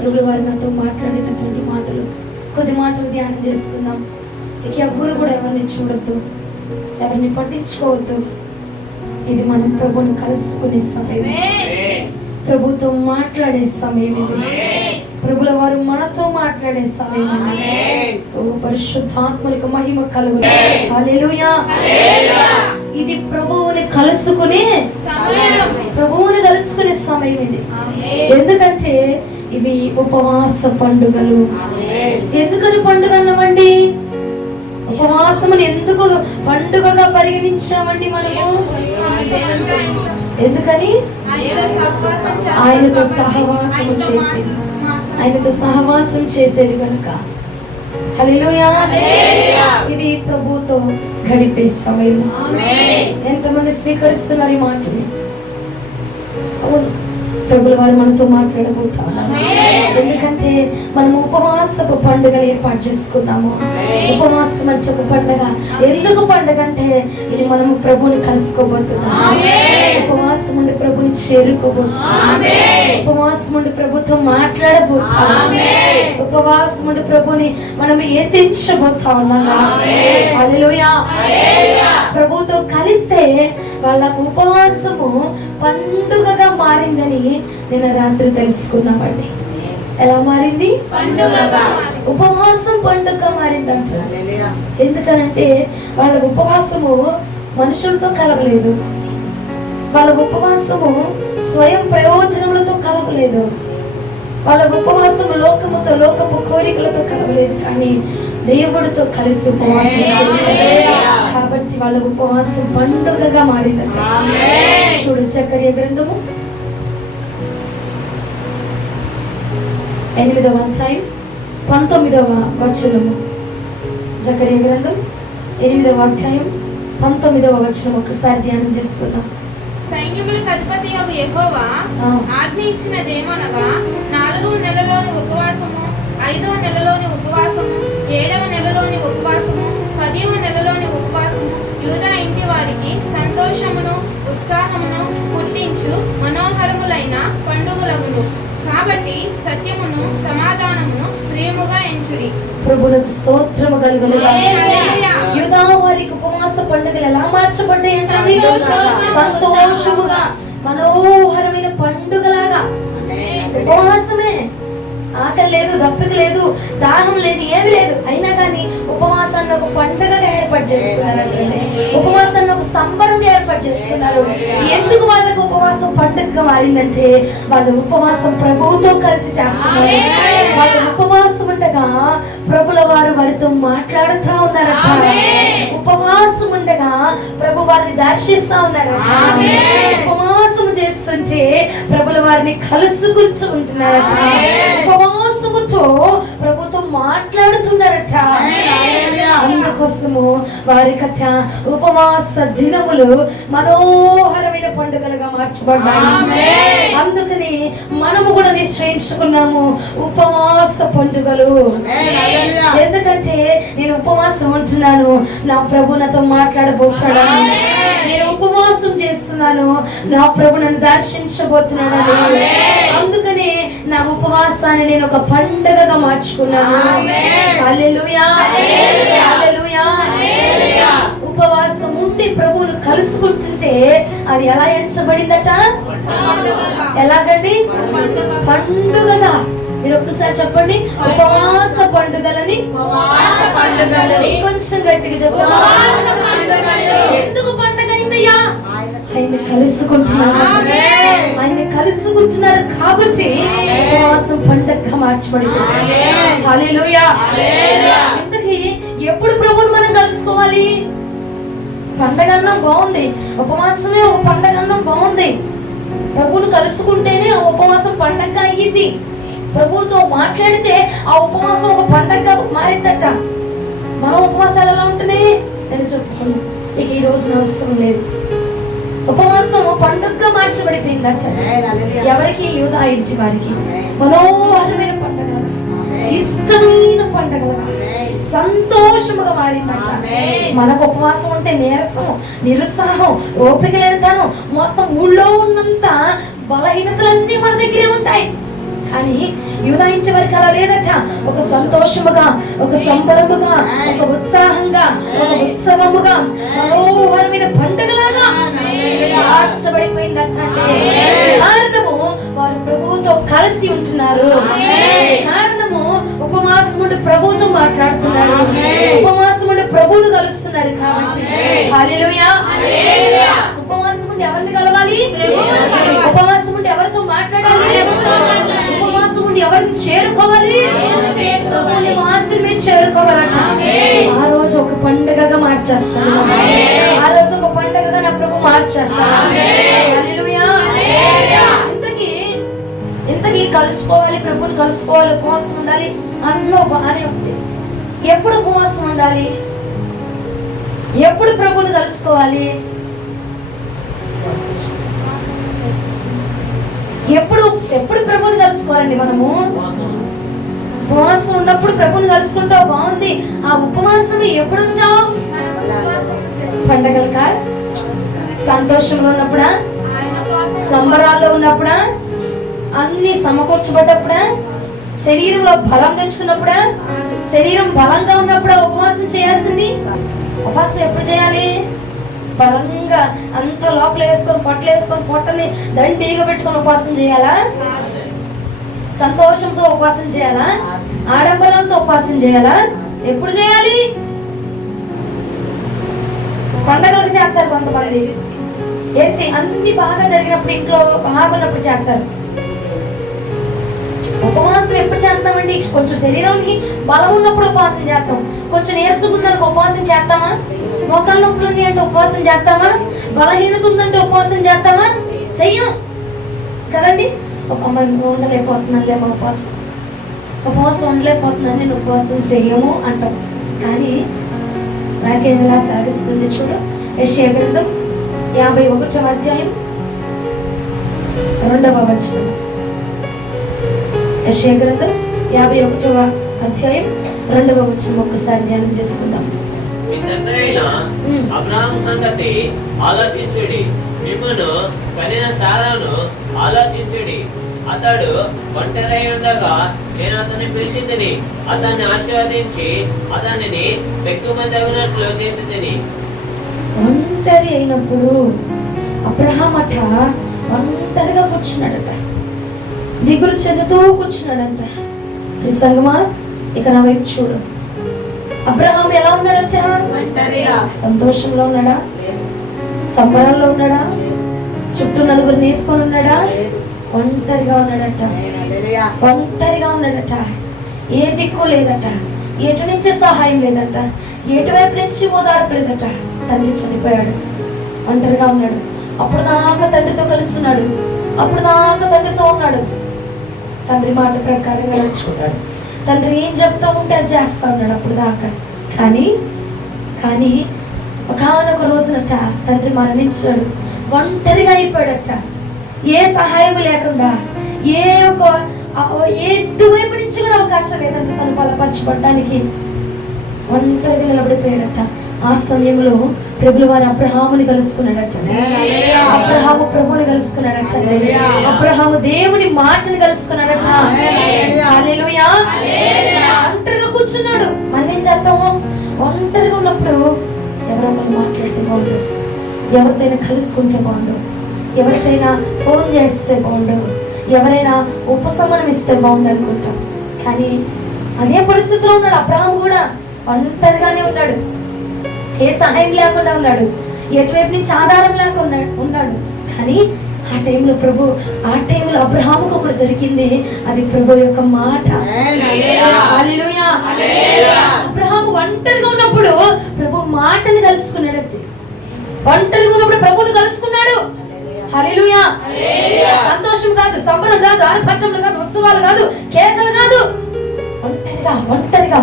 ప్రభు వారు నాతో మాట్లాడినటువంటి మాటలు, కొద్ది మాటలు ధ్యానం చేసుకుందాం. ఇక ఎవరు కూడా ఎవరిని చూడొద్దు, ఎవరిని పట్టించుకోవద్దు. ఇది మనం ప్రభుని కలుసుకునే సమయం, ప్రభుతో మాట్లాడే సమయం, ఇది ప్రభుల వారు మనతో మాట్లాడే సమయం. పరిశుద్ధాత్మలకు మహిమ కలుగును. హల్లెలూయా. ఇది ప్రభువుని కలుసుకునే సమయం, ప్రభువుని కలుసుకునే సమయం ఇది. ఎందుకంటే ఇవి ఉపవాస పండుగలు. ఎందుకని పండుగ అన్నామండి? ఉపవాసముని ఎందుకు పండుగగా పరిగణించామండి మనము? ఎందుకని? ఆయనతో సహవాసము చేసి, ఆయనతో సహవాసం చేసేది కనుక. హల్లెలూయా. ఇది ప్రభుతో గడిపే సమయం. ఎంతమంది స్వీకరిస్తున్నారు ఈ మాటని? అవును, ప్రభుల వారు మనతో మాట్లాడబోతా ఉన్నారు. ఎందుకంటే మనం ఉపవాసపు పండుగలు ఏర్పాటు చేసుకున్నాము. ఉపవాసం అంటే ఒక పండుగ. ఎందుకు పండుగ అంటే ఇది మనము ప్రభుని కలుసుకోబోతున్నాము. ఉపవాసం ఉండి ప్రభుని చేరుకోబోతున్నాము. ఉపవాసం ఉండి ప్రభుతో మాట్లాడబోతున్నాము. ఉపవాసం ఉండి ప్రభుని మనం ఎత్తించబోతా ఉన్నాము. హల్లెలూయా. ప్రభుతో కలిస్తే వాళ్ళ ఉపవాసము పండుగగా మారిందని నిన్న రాత్రి తెలుసుకున్నామండి. ఎలా మారింది? పండుగగా. ఉపవాసం పండుగగా మారిందంట. ఎందుకనంటే వాళ్ళ ఉపవాసము మనుషులతో కలవలేదు, వాళ్ళ ఉపవాసము స్వయం ప్రయోజనములతో కలవలేదు, వాళ్ళ ఉపవాసము లోకముతో, లోకపు కోరికలతో కలవలేదు, కానీ దేవుడితో కలిసి ఉపవాసం చేశారు. కాబట్టి వాళ్ళ ఉపవాసం పండుగగా మారిందంట. చూడు, జకర్యా గ్రంథము 8వ అధ్యాయం 19వ వచనము. జకర్యా గ్రంథం 8వ అధ్యాయం 19వ వచనం ఒకసారి ధ్యానం చేసుకుందాం. సైన్యములకు అధిపతియగు యెహోవా ఆజ్ఞ ఇచ్చినదేమనగా, 4వ నెలలోని ఉపవాసము, 5వ నెలలోని ఉపవాసము, 7వ నెలలోని ఉపవాసము, 10వ నెలలోని ఉపవాసము యూదా ఇంటి వారికి సంతోషమును ఉత్సాహమును పుట్టించు మనోహరములైన పండుగలగును. కాబట్టి సత్యమును సమాధానమును ప్రియముగా ఎంచుడి. ప్రభువుకు స్తోత్రము కలుగునుగాక. యూదా వారికి ఉపవాస పండుగలు ఎలా మార్చబడ్డాయి? సంతోషముగా, మనోహరమైన పండుగలాగా. ఉపవాసమే, ఆకలి లేదు, దప్పిక లేదు, దాహం లేదు, ఏమి లేదు, అయినా కానీ ఉపవాసాన్ని ఒక పండుగగా ఏర్పాటు చేసుకున్నారు. ఉపవాసాన్ని ఒక సంబరంగా ఏర్పాటు చేసుకున్నారు. ఎందుకు వాళ్ళకి ఉపవాసం పండుగగా మారిందంటే వాళ్ళ ఉపవాసం ప్రభువుతో కలిసి చేస్తున్నారు. వాళ్ళ ఉపవాసం ఉండగా ప్రభుల వారు వారితో మాట్లాడుతూ ఉన్నారు. ఉపవాసం ఉండగా ప్రభు వారిని దర్శిస్తా ఉన్నారు. ఉపవాసం చేస్తుంటే ప్రభుల వారిని కలుసుకుంటూ ఉంటున్నారు. ఉపవాసముతో ప్రభుతో మాట్లాడుతున్నారట. అందుకోసము వారికట ఉపవాస దినములు మనోహరమైన పండుగలుగా మార్చబడ్డాయి. అందుకని మనము కూడా నిశ్చయించుకున్నాము ఉపవాస పండుగలు. ఎందుకంటే నేను ఉపవాసం ఉంటున్నాను, నా ప్రభు నాతో మాట్లాడబోతున్నాడు. నేను ఉపవాసం చేస్తున్నాను, నా ప్రభు నన్ను దర్శించబోతున్నాడు. అందుకనే నా ఉపవాసాన్ని నేను ఒక పండుగగా మార్చుకున్నాను. హల్లెలూయా, హల్లెలూయా. ఉపవాసం ఉండి ప్రభువును కలుసుకుంటుంటే అది ఎలా ఎంచబడిందట? ఎలాగండి? పండుగగా. మీరు ఒక్కసారి చెప్పండి, ఉపవాస పండుగలని. కొంచెం గట్టిగా చెప్పండి. ఎందుకు పండుగ అయిందయ్యా? ఆయన కలుసుకుంటున్నారు, ఆయన కలుసుకుంటున్నారు కాబట్టి ఉపవాసం పండుగగా మార్చబడింది. హల్లెలూయా. ఇంతకీ ఎప్పుడు ప్రభువుని మనం కలుసుకోవాలి? పండగన్నం బాగుంది, ఉపవాసమే ఒక పండగన్నం బాగుంది. ప్రభువును కలుసుకుంటేనే ఆ ఉపవాసం పండగగా అయ్యింది. ప్రభువుతో మాట్లాడితే ఆ ఉపవాసం ఒక పండగగా మారిందట. మన ఉపవాసాలు ఎలా ఉంటున్నాయి నేను చెప్పుకున్నాను. ఇక ఈ రోజున అవసరం లేదు. ఉపవాసం పండుగగా మార్చబడిపోయిందట. ఎవరికి? యూదా ఇంటి వారికి. మనోహరమైన పండుగ, ఇష్టమైన పండుగ, సంతోషముగా మారిందట. మనకు ఉపవాసం ఉంటే నీరసము, నిరుత్సాహం, ఓపిక లేనితనం, మొత్తం ఊళ్ళో ఉన్నంత బలహీనతలన్నీ మన దగ్గరే ఉంటాయి. కానీ యూదాయించే వారికి అలా లేదట. ఒక సంతోషముగా, ఒక సంబరముగా, ఒక ఉత్సాహంగా, ఒక ఉత్సవముగా, మనోహరమైన పండుగలాగా మార్చబడిపోయిందట. కారణము వారు ప్రభువుతో కలిసి ఉంటున్నారు. కారణము ఉపవాసం ఉండి ప్రభువుతో మాట్లాడుతున్నారు. ఉపవాసం ఉండి ప్రభువును కలుస్తున్నారు. కాబట్టి హల్లెలూయా. ఉపవాసం ఉండి ఎవరిని కలవాలి? ఉపవాసం ఉండి ఎవరితో మాట్లాడాలి? ఉపవాసం ఉండి ఎవరిని చేరుకోవాలి? ప్రభువుని మాత్రమే చేరుకోవాలట. ఆ రోజు ఒక పండుగగా మార్చేస్తాను. ఆ రోజు ఒక పండుగగా నా ప్రభు మార్చేస్తాను. హల్లెలూయా. ఇంతకీ కలుసుకోవాలి, ప్రభుని కలుసుకోవాలి, ఉపవాసం ఉండాలి అందులో బాగానే ఉంది. ఎప్పుడు ఉపవాసం ఉండాలి? ఎప్పుడు ప్రభుని కలుసుకోవాలి? ఎప్పుడు ఎప్పుడు ప్రభుని కలుసుకోవాలండి? మనము ఉపవాసం ఉన్నప్పుడు ప్రభుని కలుసుకుంటావు, బాగుంది. ఆ ఉపవాసం ఎప్పుడు ఉంచావు? పండగలకా? సంతోషంలో ఉన్నప్పుడా? సంబరాల్లో ఉన్నప్పుడా? అన్ని సమకూర్చబడ్డప్పుడా? శరీరంలో బలం తెచ్చుకున్నప్పుడా? శరీరం బలంగా ఉన్నప్పుడా ఉపవాసం చేయాల్సింది? ఉపవాసం ఎప్పుడు చేయాలి? బలంగా అంత లోపల వేసుకొని, పొట్టలు వేసుకొని, పొట్టని దండిగా పెట్టుకొని ఉపవాసం చేయాలా? సంతోషంతో ఉపవాసం చేయాలా? ఆడంబరంతో ఉపవాసం చేయాలా? ఎప్పుడు చేయాలి? పండగలకు చేస్తారు కొంతమంది. ఏంటి? అన్ని బాగా జరిగినప్పుడు, ఇంట్లో బాగున్నప్పుడు చేస్తారు. ఉపవాసం ఎప్పుడు చేస్తామండి? కొంచెం శరీరానికి బలం ఉన్నప్పుడు ఉపవాసం చేస్తాం. కొంచెం నీరసం ఉందనుకో ఉపవాసం చేస్తామా? మోకాళ్ళ నొప్పులు ఉన్నాయంటే ఉపవాసం చేస్తామా? బలహీనత ఉందంటే ఉపవాసం చేస్తామా? చెయ్యం కదండి. ఉండలేకపోతున్నానులేమో ఉపవాసం ఉండలేకపోతున్నాను, నేను ఉపవాసం చెయ్యము అంటాం. కానీ వాక్యం ఎలా సాగిస్తుంది చూడు. యెషయా గ్రంథం 51వ అధ్యాయం 2వ వచనం. యెషయా గ్రంథం 51వ అధ్యాయం 2వ వచనం ఒక్కసారి ధ్యానం చేసుకుందాం. అబ్రహాము సంగతి ఆలోచించుడి, మిమ్మును కనిన సారాను ఆలోచించుడి. అతడు ఒంటరై ఉండగా నేను అతన్ని పిలిచితిని, అతన్ని ఆశీర్వదించి అతనిని పెక్కుమతగినట్లు చేసితిని. ఒంటరి అయినప్పుడు అబ్రహాం అట ఒంటరిగా కూర్చున్నాడట, దిగులు చెందుతూ కూర్చున్నాడంట. ఈ సంగమా ఇక నా వైపు చూడు. అబ్రహాం ఎలా ఉన్నాడట? ఒంటరిగా. సంతోషంలో ఉన్నాడా? సంబరంలో ఉన్నాడా? చుట్టూ నలుగురిని వేసుకొని ఉన్నాడా? ఒంటరిగా ఉన్నాడట. ఒంటరిగా ఉన్నాడట. ఏ దిక్కు లేదట, ఎటు నుంచి సహాయం లేదట, ఎటువైపు నుంచి ఓదార్పు లేదట. తండ్రి చనిపోయాడు, ఒంటరిగా ఉన్నాడు. అప్పుడు దాకా తండ్రితో కలుస్తున్నాడు, అప్పుడు దాకా తండ్రితో ఉన్నాడు. తండ్రి మాట ప్రకారంగా నడుచుకున్నాడు. తండ్రి ఏం చెప్తా ఉంటే అది చేస్తా ఉన్నాడు అప్పుడు దాకా. కానీ ఒకనొక రోజునట తండ్రి మరణించాడు. ఒంటరిగా అయిపోయాడట. ఏ సహాయం లేకుండా, ఎటువైపు నుంచి కూడా అవకాశం లేదంట తను బలపరచబడడానికి. ఒంటరిగా నిలబడిపోయాడట. ఆ సమయంలో ప్రభుల వారు అబ్రహాముని కలుసుకున్నాడట. అబ్రహాము ప్రభుని కలుసుకున్నాడట. అబ్రహాము దేవుని మాటని కలుసుకున్నాడట. హల్లెలూయా. ఒంటరిగా కూర్చున్నాడు. మనం ఏం చేస్తాము? ఒంటరిగా ఉన్నప్పుడు ఎవరన్నా మాట్లాడితే బాగుండు, ఎవరితోనైనా కలుసుకుంటే బాగుండు, ఎవరికైనా ఫోన్ చేస్తే బాగుండు, ఎవరైనా ఉపశమనం ఇస్తే బాగుండు అనుకుంటాం. కానీ అదే పరిస్థితిలో ఉన్నాడు అబ్రహాము కూడా. ఒంటరిగానే ఉన్నాడు, ఏ సహాయం లేకుండా ఉన్నాడు, ఎటువైపు నుంచి ఆధారం లేకుండా ఉన్నాడు. కానీ ఆ టైంలో అబ్రహాముకు ఒకటి దొరికింది. అది ప్రభు యొక్క మాట. హల్లెలూయా. అబ్రహాము ఒంటరిగా ఉన్నప్పుడు ప్రభు మాటని కలుసుకున్నాడు. ఒంటరిగా ఉన్నప్పుడు ప్రభువుని కలుసుకున్నాడు. హల్లెలూయా. సంతోషం కాదు, సంబరం కాదు, ఆర్భాటములు కాదు, ఉత్సవాలు కాదు, కేకలు కాదు. ఒంటరిగా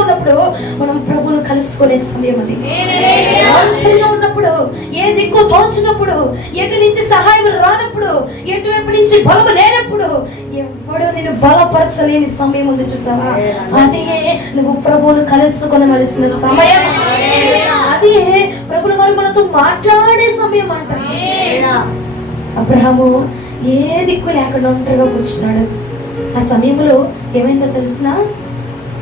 ఉన్నప్పుడు మనం ప్రభువును కలుసుకునే సమయం అది. ఒంటరిగా ఉన్నప్పుడు, ఏ దిక్కు తోచినప్పుడు, ఎటు నుంచి సహాయం రానప్పుడు, ఎటువైపు నుంచి బలము లేనప్పుడు, ఎప్పుడు నేను బలపరచలేని సమయం ఉంది చూసావా? అదే నువ్వు ప్రభువును కలుసుకొనవలసిన సమయం. అదే ప్రభువుల వారు మనతో మాట్లాడే సమయం అంట. అబ్రహాము ఏ దిక్కు లేకుండా ఒంటరిగా కూర్చున్నాడు. ఆ సమయంలో ఏమైందో తెలిసిన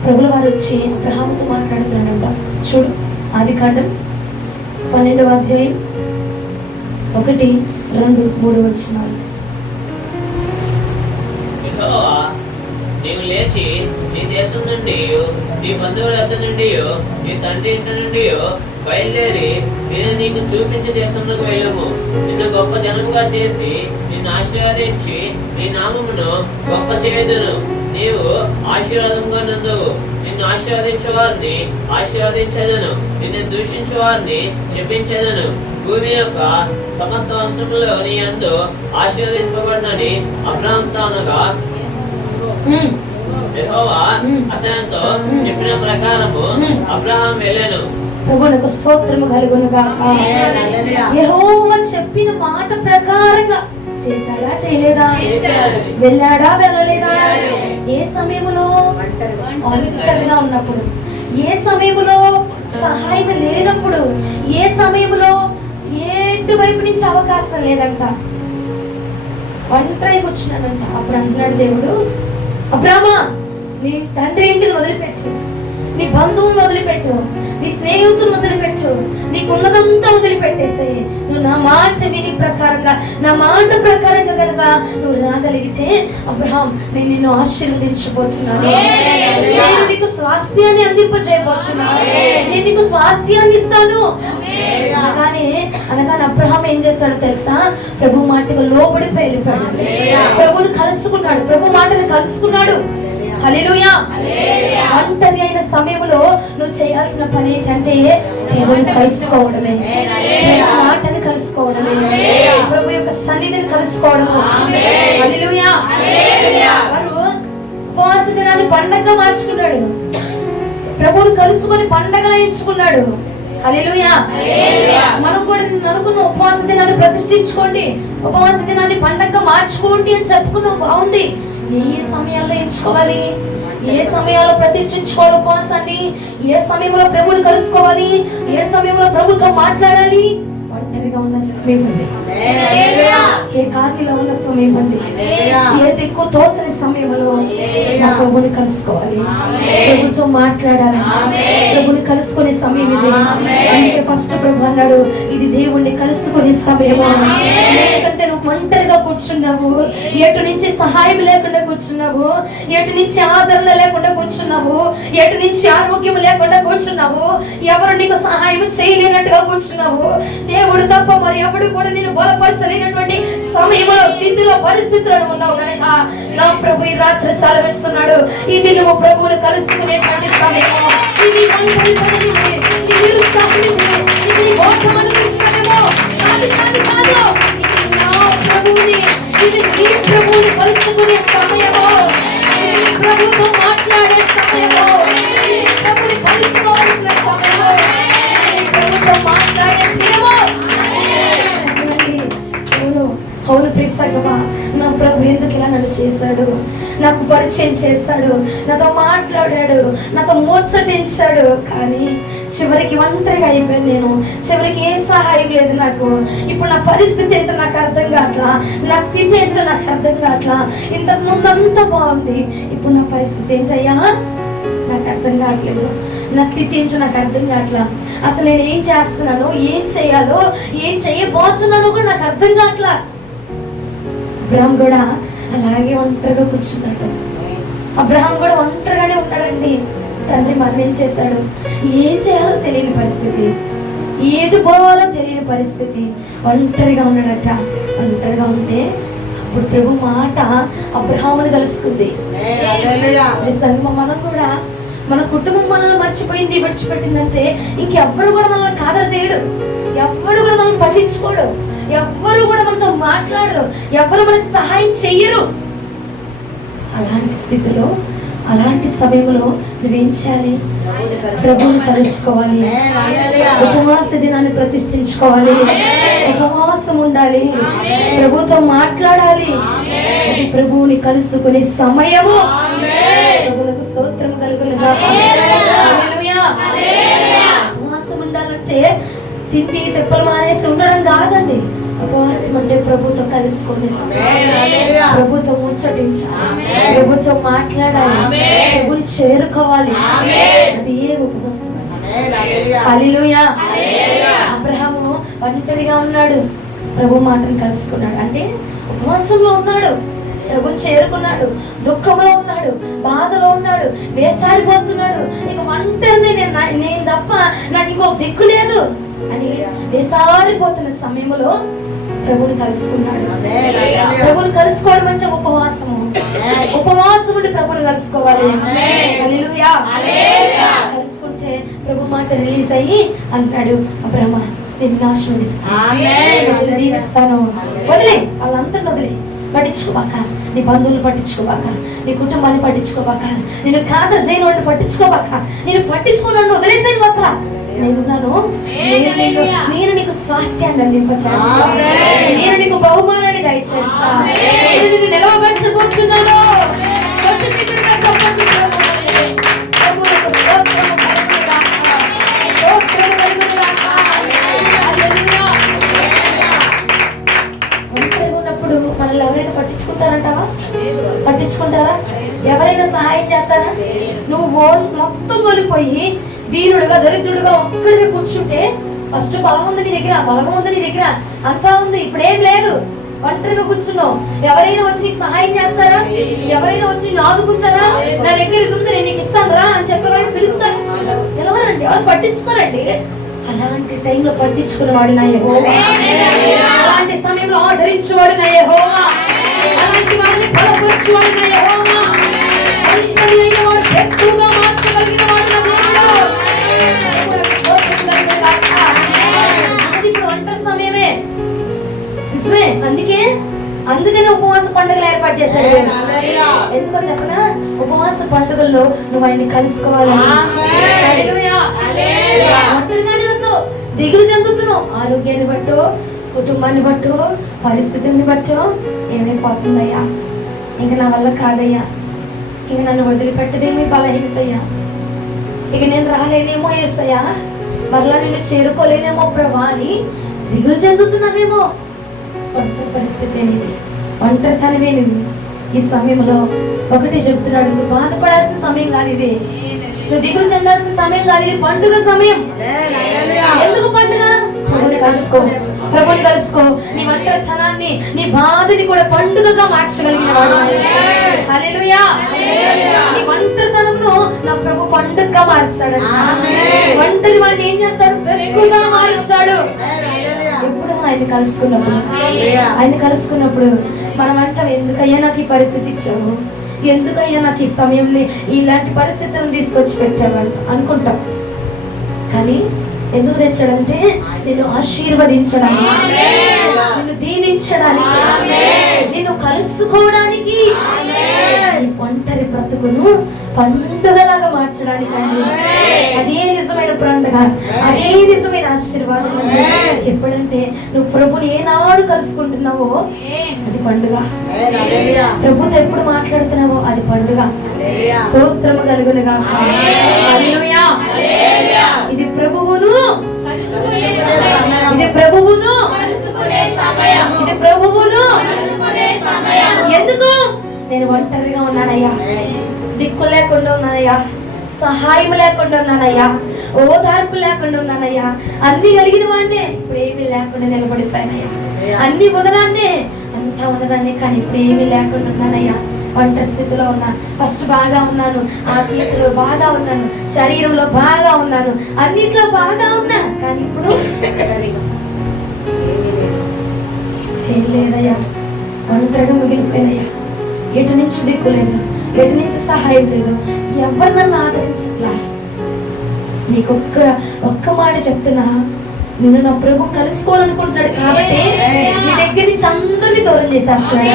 ప్రభుల వారు వచ్చి అబ్రహాముతో మాట్లాడుతున్నాడంట. చూడు, ఆదికాండం 12వ అధ్యాయం 1, 2, 3 వచనాలు. యెహోవా, నీవు లేచి నీ దేశం నుండి, నీ బంధువుల వద్ద నుండి, నీ తండ్రి ఇంటి నుండి బయలుదేరి నేను నీకు చూపించే దేశంలోకి వెళ్ళము. నిన్ను గొప్ప జనముగా చేసి నిన్ను ఆశీర్వదించి నీ నామమును గొప్ప చేయుదును. నీవు ఆశీర్వాదంగా నందువు. నిన్ను ఆశీర్వదించే వారిని ఆశీర్వదించేదను, నిన్ను దూషించే వారిని శపించేదను. భూమి యొక్క సమస్త వంశములో నీ యందు ఆశీర్వదింపబడినని అబ్రహాముతో అనగా యెహోవా అతనితో చెప్పిన ప్రకారము అబ్రహాం వెళ్ళెను. ప్రభువునకు స్తోత్రము కలుగునుగాక. యెహోవా చెప్పిన మాట ప్రకారంగా చేశాడా చేయలేదా? వెళ్ళాడా వెళ్ళలేదా? ఏ సమయంలో? ఒంటరిగా ఉన్నప్పుడు, ఏ సమయంలో సహాయం లేనప్పుడు, ఏ సమయంలో ఎటువైపు నుంచి అవకాశం లేదంట, ఒంటరి కూర్చున్నాడంట. అప్పుడు అంటున్నాడు దేవుడు, అబ్రామా, నీ తండ్రి ఇంటిని వదిలిపెట్టు, నీ బంధువులను వదిలిపెట్టు, నీ స్నేహితులను వదిలిపెట్టు, నీకున్నదంతా వదిలిపెట్టేసాయి. నువ్వు నా మాట విని ప్రకారంగా, నా మాట ప్రకారంగా కనుక నువ్వు రాగలిగితే అబ్రహాం, నేను నిన్ను ఆశీర్వదించబోతున్నాను, నేను నీకు స్వాస్థ్యాన్ని అందింపజేయబోతున్నాను, నేను నీకు స్వాస్థ్యాన్ని ఇస్తాను అనగానే అబ్రహాం ఏం చేస్తాడో తెలుసా? ప్రభు మాటకు లోబడిపోయి వెళ్ళిపోయాడు. ప్రభువుని కలుసుకున్నాడు, ప్రభు మాటను కలుసుకున్నాడు. హల్లెలూయా. ఒంటరి అయిన సమయంలో నువ్వు చేయాల్సిన పని ఏంటంటే దేవుని కలుసుకోవడమే, మాటని కలుసుకోవడమే, ప్రభు యొక్క సన్నిధిని కలుసుకోవడము. హల్లెలూయా. వారు ఉపవాస దినాన్ని పండగగా మార్చుకున్నాడు, ప్రభువుని కలుసుకొని పండగలా ఎంచుకున్నాడు. హల్లెలూయా. మనం కూడా అనుకున్న ఉపవాస దినాన్ని ప్రతిష్ఠించుకోండి, ఉపవాస దినాన్ని పండగగా మార్చుకోండి అని చెప్పుకున్నాం, బాగుంది. ఏ సమయాల్లో ఎంచుకోవాలి, ఏ సమయాల్లో ప్రతిష్ఠించుకోవాలి ఉపవాసాన్ని, ఏ సమయంలో ప్రభువుని కలుసుకోవాలి, ఏ సమయంలో ప్రభుతో మాట్లాడాలి? ఒంటరిగా ఉన్న సమయం అండి, ఏ కాకిలో ఉన్న సమయం అండి, ఏ దిక్కు తోచని సమయంలో ప్రభువుని కలుసుకోవాలి, ప్రభుతో మాట్లాడాలి, ప్రభుని కలుసుకునే సమయం ఇది. అందుకే ఫస్ట్ ప్రభు అన్నాడు, ఇది దేవుణ్ణి కలుసుకునే సమయము. ఎందుకంటే నువ్వు ఒంటరిగా కూర్చున్నావు, ఎటు నుంచి సహాయం లేకుండా కూర్చున్నావు, ఎటు నుంచి ఆదరణ లేకుండా కూర్చున్నావు, ఎటు నుంచి ఆరోగ్యం లేకుండా కూర్చున్నావు, ఎవరు నీకు సహాయం చేయలేనట్టుగా కూర్చున్నావు. దేవుడు తప్ప మరి ఎవడు కూడా నేను బలపరచలేనటువంటి సమయంలో, స్థితిలో, పరిస్థితులను ఉన్నావు కనుక నా ప్రభు ఈ రాత్రి సెలవిస్తున్నాడు, ఇది నువ్వు ప్రభువును కలుసుకునేటువంటి సమయము. ఇది ప్రభువుని కలుసుకునే సమయము, ప్రభుతో మాట్లాడే సమయము, ప్రభుని కలుసుకోవాల్సిన సమయము, ప్రభుతో మాట్లాడే దినము. అవును ప్రిసంగమా, నా ప్రభు ఎందుకు ఇలా నన్ను చేశాడు, నాకు పరిచయం చేశాడు, నాతో మాట్లాడాడు, నాతో మోత్సటించాడు, కానీ చివరికి ఒంటరిగా అయిపోయాను నేను. చివరికి ఏ సహాయం లేదు నాకు. ఇప్పుడు నా పరిస్థితి ఏంటో నాకు అర్థం కావట్లా, నా స్థితి ఏంటో నాకు అర్థం కావట్లా. ఇంతకు ముందు అంతా బాగుంది, ఇప్పుడు నా పరిస్థితి ఏంటయ్యా నాకు అర్థం కావట్లేదు. నా స్థితి ఏంటో నాకు అర్థం కావట్లా. అసలు నేను ఏం చేస్తున్నాను, ఏం చేయాలో, ఏం చేయబోతున్నానో కూడా నాకు అర్థం కావట్లా. అబ్రహాం కూడా అలాగే ఒంటరిగా కూర్చున్నాడు. అబ్రహాం కూడా ఒంటరిగానే ఉన్నాడండి. తండ్రి మరణించేశాడు, ఏం చేయాలో తెలియని పరిస్థితి, ఏటు పోవాలో తెలియని పరిస్థితి, ఒంటరిగా ఉన్నాడట. ఒంటరిగా ఉంటే అప్పుడు ప్రభు మాట అబ్రహాముని కలుసుకుంది. మనం కూడా మన కుటుంబం మనల్ని మర్చిపోయింది, విడిచిపెట్టిందంటే ఇంకెవ్వరు కూడా మనల్ని ఖాదరు చేయడు, ఎవ్వరు కూడా మనల్ని పట్టించుకోడు, ఎవ్వరు కూడా మనతో మాట్లాడరు, ఎవ్వరు మనకి సహాయం చెయ్యరు. అలాంటి స్థితిలో, అలాంటి సమయంలో నువ్వేం చేయాలి? ప్రభువుని కలుసుకోవాలి, ఉపవాస దినాన్ని ప్రతిష్ఠించుకోవాలి, ఉపవాసం ఉండాలి, ప్రభుతో మాట్లాడాలి. ప్రభువుని కలుసుకునే సమయము. ప్రభువులకు స్తోత్రము కలుగును గాక. హల్లెలూయా. ఉపవాసం ఉండాలంటే తిండి తిప్పలు మానేసి ఉండడం కాదండి. ఉపవాసం అంటే ప్రభుతో కలుసుకొని ప్రభుతో ముచ్చటించాలి, ప్రభుతో మాట్లాడాలి, ప్రభుని చేరుకోవాలి. అది ఏ ఉపవాసం? హల్లెలూయా. అబ్రహాము ఒంటరిగా ఉన్నాడు, ప్రభు మాటను కలుసుకున్నాడు. అంటే ఉపవాసంలో ఉన్నాడు, ప్రభు చేరుకున్నాడు. దుఃఖంలో ఉన్నాడు, బాధలో ఉన్నాడు, వేసారిపోతున్నాడు. ఇక ఒంటరిని నేను తప్ప నాకు ఇంకో దిక్కు లేదు అని వేసారిపోతున్న సమయంలో ప్రభుని కలుసుకున్నాడు. ప్రభుని కలుసుకోవడం అంటే ఉపవాసము. ఉపవాసం అంటే ప్రభుని కలుసుకోవాలి. హల్లెలూయా. కలుసుకుంటే ప్రభు మాట రిలీజ్ అయ్యి అంటాడు, అబ్రహ్మ నేను ఆశీర్వదిస్తాను, దీవిస్తాను. వదిలే వాళ్ళందరిని వదిలే, పట్టించుకోబాక, నీ బంధువులు పట్టించుకోబాక, నీ కుటుంబాన్ని పట్టించుకోబాక, నేను ఖాతరు చేయని వాడిని పట్టించుకోబాక, నేను పట్టించుకున్నాను వదిలేసాను. అసలు నేనున్నాను, నేను నీకు స్వాస్థ్యాన్ని అందింపచేస్తా, నేను నీకు బహుమానాన్ని దయచేస్తా, నేను నిన్ను నిలవబెట్టబోతున్నాను. ఉన్నప్పుడు మనల్ని ఎవరైనా పట్టించుకుంటారంటావా? పట్టించుకుంటారా? ఎవరైనా సహాయం చేస్తారా? నువ్వు మొత్తం కోల్పోయి దీనుడుగా దరిద్రుడుగా ఒక్కడిగా కూర్చుంటే ఫస్ట్ బలం ఉంది నీ దగ్గర, బలగం ఉంది నీ దగ్గర, అంతా ఉంది, ఇప్పుడేం లేదు, ఒంటరిగా కూర్చున్నావు. ఎవరైనా వచ్చి నీకు సహాయం చేస్తారా? ఎవరైనా వచ్చి నేను ఆదుకుంటారా? నా దగ్గర ఇది ఉంది నేను నీకు ఇస్తాను రా అని చెప్పేవాడిని పిలుస్తాను. పిలవరండి, ఎవరు పట్టించుకోరండి. అలాంటి టైంలో పట్టించుకునేవాడు నా యెహోవా, అలాంటి సమయంలో ఆదరించేవాడు నా యెహోవా, అలాంటి వారిని బలపరచువాడు నా యెహోవా, వాడు ఎక్కువగా మార్చగలిగిన వాడు నా దేవుడు. ఇప్పుడు ఒంటరి సమయమే నిజమే, అందుకనే ఉపవాస పండుగలు ఏర్పాటు చేశారు. ఎందుకో చెప్పనా? ఉపవాస పండుగల్లో నువ్వు ఆయన్ని కలుసుకోవాలి. ఒంటరిగానే ఉన్నావు, దిగులు చెందుతున్నావు, ఆరోగ్యాన్ని బట్టో, కుటుంబాన్ని బట్టో, పరిస్థితుల్ని బట్టో ఏమైపోతుందయ్యా, ఇంక నా వల్ల కాదయ్యా, ఇంక నన్ను వదిలిపెట్టదేమీ బలహీనతయ్యా, ఇక నేను రాలేనేమో యేసయ్యా, మరలా నిన్ను చేరుకోలేనేమో ప్రభా అని దిగులు చెందుతున్నావేమో. ఒంటరి పరిస్థితి అనేది, ఒంటరితనమే నువ్వు. ఈ సమయంలో ఒకటి చెప్తున్నాడు, నువ్వు బాధపడాల్సిన సమయం కాదు ఇది, నువ్వు దిగులు చెందాల్సిన సమయం కాదు, ఇది పండుగ సమయం. ఎందుకు పండుగ? ప్రభుని కలుసుకో. నీ ఒంటరితనాన్ని, నీ బాధని కూడా పండుగగా మార్చగలిగిన వాడు. హల్లెలూయా. నీ ఒంటరితనంలో నా ప్రభు పండుగగా మారుస్తాడు. ఒంటరి వాడిని ఏం చేస్తాడు? ఎక్కువగా మారుస్తాడు. ఎప్పుడు ఆయన కలుసుకున్నప్పుడు మనం అంటాం, ఎందుకయ్యా నాకు ఈ పరిస్థితి ఇచ్చావు, ఎందుకయ్యా నాకు ఈ సమయంలో ఇలాంటి పరిస్థితులను తీసుకొచ్చి పెట్టావు అనుకుంటాం. కానీ ఎందుకు తెచ్చాడంటే నిన్ను ఆశీర్వదించడానికి, నిన్ను దీవించడానికి, నిన్ను కలుసుకోవడానికి, నీ ఒంటరి బ్రతుకును పండుగలాగా మార్చడానికి. అదే నిజమైన పండుగ, అదే నిజమైన ఆశీర్వాదం. ఎప్పుడంటే నువ్వు ప్రభుని ఏనాడు కలుసుకుంటున్నావో అది పండుగ, ప్రభుతో ఎప్పుడు మాట్లాడుతున్నావో అది పండుగ. స్తోత్రము కలుగునుగా. హల్లెలూయా. ఇది ప్రభువును, ఇది ప్రభువును, ఇది ప్రభువును. ఎందుకు? నేను ఒంటరిగా ఉన్నానయ్యా, దిక్కు లేకుండా ఉన్నానయ్యా, సహాయం లేకుండా ఉన్నానయ్యా, ఓదార్పు లేకుండా ఉన్నానయ్యా, అన్ని కలిగిన వాడినే ఇప్పుడు ఏమీ లేకుండా నిలబడిపోయానయ్యా, అన్ని ఉన్నదాన్నే, అంతా ఉన్నదాన్నే, కానీ ఇప్పుడు ఏమీ లేకుండా ఉన్నానయ్యా. ఒంటరి స్థితిలో ఉన్నాను. ఫస్ట్ బాగా ఉన్నాను, ఆత్మీయతలో బాగా ఉన్నాను, శరీరంలో బాగా ఉన్నాను, అన్నిట్లో బాగా ఉన్నా, కానీ ఇప్పుడు ఏం లేదయ్యా, ఒంటరిగా మిగిలిపోయినయ్యా. ఎటు నుంచి దిక్కు లేదు, ఎటు నుంచి సహాయం లేదు, ఎవరు నన్ను ఆదరించట్లా. నీకు ఒక్క మాట చెప్తున్నా, నిన్ను నా ప్రభు కలుసుకోవాలనుకుంటున్నాడు కాబట్టి నీ దగ్గర నుంచి అందరినీ దూరం చేసేస్తున్నాడు.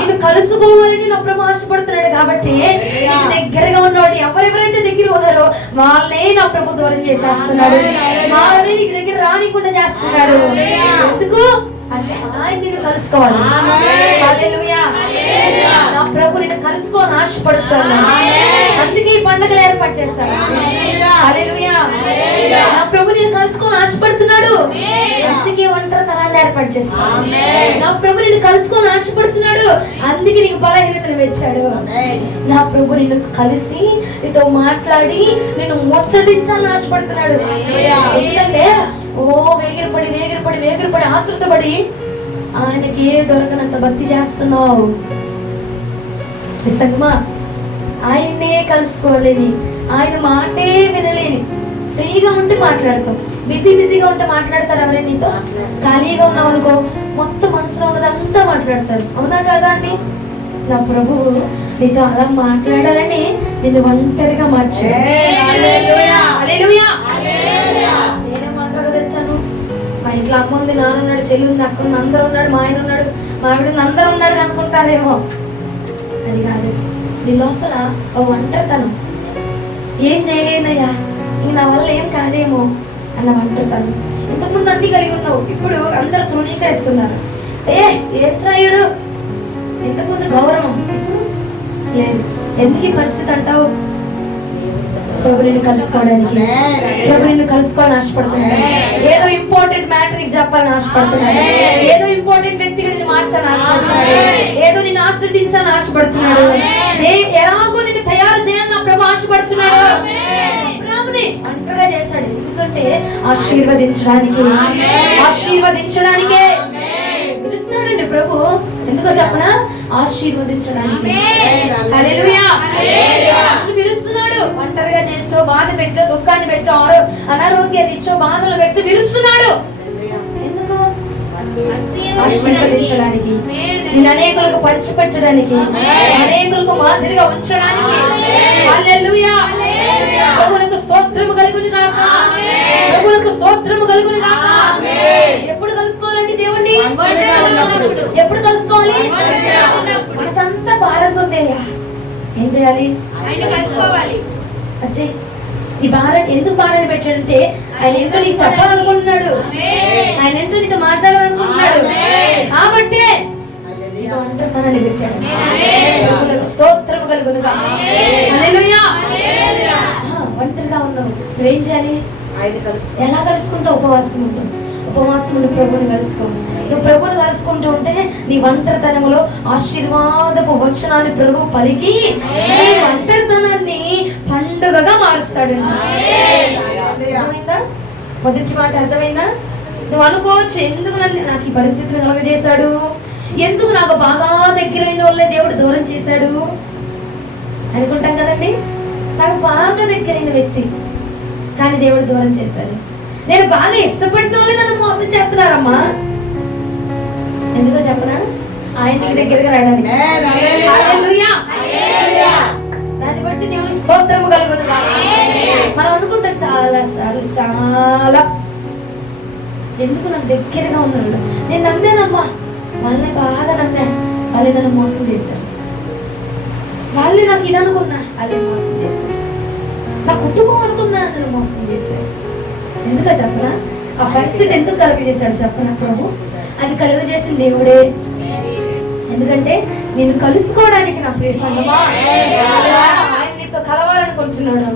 నిన్ను కలుసుకోవాలని నా ప్రభు ఆశపడుతున్నాడు కాబట్టి నీకు దగ్గరగా ఉన్నవాడు ఎవరెవరైతే దగ్గర ఉన్నారో వాళ్ళే నా ప్రభు దూరం చేసేస్తున్నాడు, వాళ్ళని నీకు దగ్గర రానికుండా చేస్తున్నాడు. ఎందుకు అంటే ఆయన నిన్ను కలుసుకోవాలి. హల్లెలూయా. నా ప్రభు నిన్ను కలుసుకోవాలని ఆశపడుతున్నాడు. అందుకే ఈ పండుగలు ఏర్పాటు చేస్తారు. హల్లెలూయా. నా ప్రభు నేను కలుసుకొని ఆశపడుతున్నాడు, అందుకే ఒంటరితనాన్ని ఏర్పాటు చేస్తాడు. నా ప్రభు నిన్ను కలుసుకొని ఆశపడుతున్నాడు, అందుకే నీకు బలహీనతను మెచ్చాడు. నా ప్రభు నిన్ను కలిసి నీతో మాట్లాడి నిన్ను ముచ్చటించాలని ఆశపడుతున్నాడు. ఎందుకంటే వేగిరపడి ఆతృతపడి ఆయనకి ఏ దొరకనంత భక్తి చేస్తున్నావు. నిజంగా ఆయన్నే కలుసుకోలేని, ఆయన మాటే వినలేని, ఫ్రీగా ఉంటే మాట్లాడతాం, బిజీగా ఉంటే మాట్లాడతారు. ఎవరైనా నీతో ఖాళీగా ఉన్నావు అనుకో, మొత్తం మనసులో ఉన్నదంతా మాట్లాడతారు. అవునా కాదా అండి? నా ప్రభువు నీతో అలా మాట్లాడాలని నిన్ను ఒంటరిగా మార్చాడు. నేనే మాట్లాడగా తెచ్చాను. మా ఇంట్లో అమ్మ ఉంది, నాన్న ఉన్నాడు, చెల్లి ఉంది, అక్క ఉంది, అందరూ ఉన్నాడు, మా ఆయన ఉన్నాడు, మా ఆవిడ అందరూ ఉన్నారు అనుకుంటావేమో. అది కాదు, నీ లోపల ఓ ఒంటరితనం. ఏం చేయలేనయ్యా, ఇంక నా వల్ల ఏం కాదేమో అన్న ఒంటరితనం. ఇంతకుముందు అన్ని కలిగి ఉన్నావు, ఇప్పుడు అందరూ తృణీకరిస్తున్నారు. ఏట్రాయుడు, ఇంతకుముందు గౌరవం లేదు. ఎందుకు ఈ పరిస్థితి అంటావు? ప్రభు నిన్ను కలుసుకోవడానికి, ప్రభు నిన్ను కలుసుకోవాలని ఆశపడుతున్నాడు. ఏదో ఇంపార్టెంట్ మ్యాటర్ నీకు చెప్పాలని ఆశపడుతున్నాడు. ఏదో ఇంపార్టెంట్ వ్యక్తిగా నిన్ను మార్చాలని ఆశపడుతున్నాడు. ఏదో నిన్ను ఆశీర్వదించాలని ఆశపడుతున్నాడు. ఎలాగో నిన్ను తయారు చేయాలని నా ప్రభు ఆశపడుతున్నాడు. అబ్రాహాముని ఒంటరిగా చేశాడు, ఎందుకంటే ఆశీర్వదించడానికే పిలుస్తాడండి ప్రభు. ఎందుకో చెప్పనా? ఆశీర్వదించడానికి. హల్లెలూయా. పిలుస్తున్నాడు. ఒంటరిగా చేస్తావు, బాధ పెట్టో, దుఃఖాన్ని పెట్టో, అనారోగ్యాన్ని ఇచ్చో, బాధలు పెట్టో పిలుస్తున్నాడు. ఎందుకు? ఆశీర్వదించడానికి, నేను అనేకులకు పంచిపెట్టడానికి, అనేకులకు మాదిరిగా ఉంచడానికి. హల్లెలూయా. ప్రభువునకు స్తోత్రము కలుగును గాక. ప్రభువునకు స్తోత్రము కలుగును గాక. ఎప్పుడు కలుసుకోవాలండి దేవుణ్ణి? ఎప్పుడు కలుసుకోవాలి? మనసంతా భారంగా ఉంది, ఏం చేయాలి? అచ్చే, ఈ భారం ఎందుకు భారాన్ని పెట్టాడంటే ఆయన ఎంతో నీకు చెప్పాలనుకుంటున్నాడు, ఆయన ఎంతో నీతో మాట్లాడాలనుకుంటున్నాడు. కాబట్టి ఒంటరితనాన్ని పెట్టాడు. స్తోత్రము కలుగును గాక. హల్లెలూయా. ఒంటరిగా ఉన్నావు, నువ్వేం చేయాలి? ఎలా కలుసుకుంటావు? ఉపవాసం ఉంటావు. ఉపవాసం ఉండి ప్రభుని కలుసుకో. నువ్వు ప్రభుని కలుసుకుంటూ ఉంటే నీ ఒంటరితనంలో ఆశీర్వాదపు వచనాన్ని ప్రభు పలికి నీ ఒంటరితనాన్ని పండుగగా మారుస్తాడు. అర్థమైందా? మొదటి మాట అర్థమైందా? నువ్వు అనుకోవచ్చు, ఎందుకు నాకు ఈ పరిస్థితిని కలగజేశాడు, ఎందుకు నాకు బాగా దగ్గరైన వాళ్ళే దేవుడు దూరం చేశాడు అనుకుంటాం కదండి. నాకు బాగా దగ్గరైన వ్యక్తి కానీ దేవుడు దూరం చేశాడు. నేను బాగా ఇష్టపడిన వాళ్ళే నన్ను మోసం చేస్తున్నారమ్మా. ఎందుకో చెప్పనా? ఆయన దగ్గరగా రావడానికి. హల్లెలూయా. దాన్ని బట్టి దేవుని స్తోత్రము కలుగును గాక. మనం అనుకుంటాం చాలా సార్లు, చాలా ఎందుకు నాకు దగ్గరగా ఉన్నాడు, నేను నమ్మానమ్మా, వాళ్ళని బాగా నమ్మా, వాళ్ళు నన్ను మోసం చేశారు, వాళ్ళు నాకు ఇది అనుకున్నా, వాళ్ళే మోసం చేశారు, నా కుటుంబం అనుకున్నా, నన్ను మోసం చేశారు. ఎందుకో చెప్పనా? ఆ పరిస్థితి ఎందుకు కలుగజేశాడు చెప్పనా ప్రభు? అది కలుగజేసిన దేవుడే. ఎందుకంటే నేను కలుసుకోవడానికి నా ప్రియ సంగమా, ఆయన నీతో కలవాలనుకుంటున్నాడు.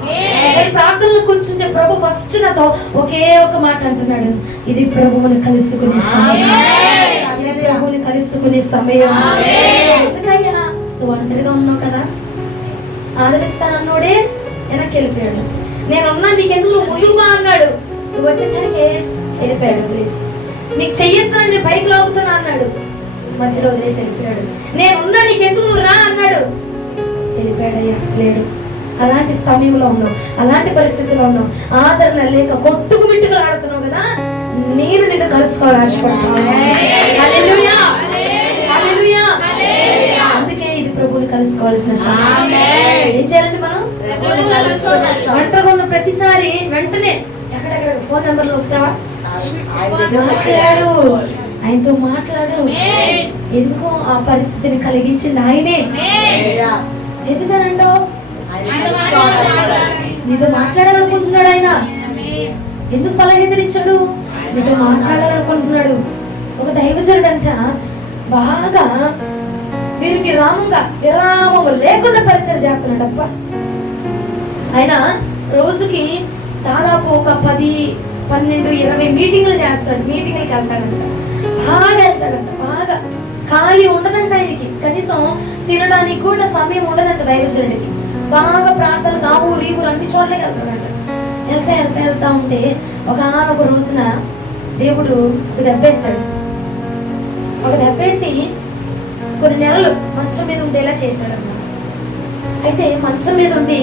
ప్రార్థనలు కూర్చుంటే ప్రభు ఫస్ట్ నాతో ఒకే ఒక మాట అంటున్నాడు, ఇది ప్రభువుని కలుసుకునే సమయం, ప్రభువుని కలుసుకునే సమయం. ఎందుకయ్యా? నువ్వు ఒంటరిగా ఉన్నావు కదా, ఆదరిస్తానన్నోడే వెనక్కి వెళ్ళిపోయాడు. నేనున్నా నీకెందుకు, నువ్వు ముందుకు బా అన్నాడు, నువ్వు వచ్చేసరికి వెళ్ళిపోయాడు. ప్లీజ్ నీకు చెయ్యొద్దని నేను పైకి లాగుతున్నా అన్నాడు, మధ్యలో వదిలేసి వెళ్ళిపోయాడు. నేనున్నా నీకెందుకు, నువ్వు రా అన్నాడు, వెళ్ళిపోయాడయ్యా, లేడు. అలాంటి సమయంలో ఉన్నావు, అలాంటి పరిస్థితిలో ఉన్నావు, ఆదరణ లేక కొట్టుకు మిట్టుకు ఆడుతున్నావు కదా, నేను నిన్ను కలుసుకోవాలని ఆశపడుతున్నాను. హల్లెలూయా. హల్లెలూయా. అందుకే ఇది ప్రభువుని కలుసుకోవాల్సిన సమయం. ఏం చేయాలండి మనం? ఒంటరిగా ఉన్న ప్రతిసారి వెంటనే ఎక్కడెక్కడ ఫోన్ నెంబర్లు వస్తావా, మాట్లాడు, ఆయనతో మాట్లాడు. ఎందుకో ఆ పరిస్థితిని కలిగించింది ఆయనే. ఎందుకనంటావు? నీతో మాట్లాడాలనుకుంటున్నాడు ఆయన. ఎందుకు బలహీనరించాడు? నీతో మాట్లాడాలనుకుంటున్నాడు. ఒక దైవజనుడు అంట బాగా వీరికి విరామము లేకుండా పరిచయం చేస్తున్నాడు. అబ్బా, ఆయన రోజుకి దాదాపు ఒక 10, 12, 20 మీటింగులు చేస్తాడు. మీటింగులకి వెళ్తాడంట, బాగా వెళ్తాడంట, బాగా ఖాళీ ఉండదంట ఆయనకి. కనీసం తినడానికి కూడా సమయం ఉండదంట దైవజనుడికి. బాగా ప్రార్థనలు ఆ ఊరు ఈ ఊరు అన్ని చోట్లకి వెళ్తాడంట. వెళ్తా ఉంటే ఒక రోజున దేవుడు దెబ్బేశాడు. ఒక దెబ్బేసి కొన్ని నెలలు మంచం మీద ఉండేలా చేశాడు అన్నమాట. అయితే మంచం మీద ఉండి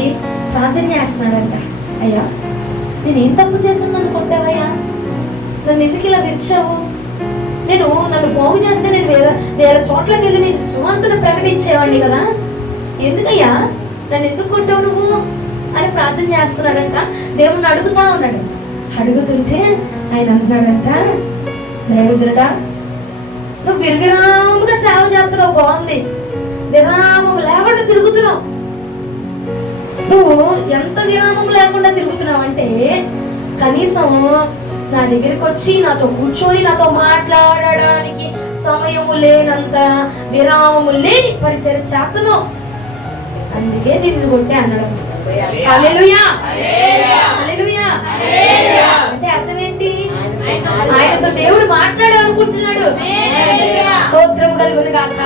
ప్రార్థన చేస్తున్నాడంట, అయ్యా నేను ఏం తప్పు చేశాను అనుకుంటావయ్యా, నన్ను ఎందుకు ఇలా విరిచావు, నన్ను బాగు చేస్తే నేను వేరే చోట్లకి వెళ్ళి నేను సువార్తను ప్రకటించేవాడిని కదా, ఎందుకయ్యా నన్ను ఎందుకు కొట్టావు నువ్వు అని ప్రార్థన చేస్తున్నాడంట. దేవుణ్ణి అడుగుతా ఉన్నాడు. అడుగుతుంటే ఆయన అంటున్నాడంట, దైవజనుడా నువ్వు విరాముగా సేవ చేస్తున్నావు, బాగుంది, విరామం లేకుండా తిరుగుతున్నావు. నువ్వు ఎంత విరామం లేకుండా తిరుగుతున్నావు అంటే కనీసం నా దగ్గరికి వచ్చి నాతో కూర్చొని నాతో మాట్లాడడానికి సమయము లేనంత విరామము లేని పరిచయం చేస్తున్నావు, అందుకే దీన్ని కొట్టే అన్నాడు. హల్లెలూయా, హల్లెలూయా. అంటే అర్థం ఏంటి? ఆయనతో దేవుడు మాట్లాడాలనుకుంటున్నాడు. స్తోత్రము కలుగును గాక.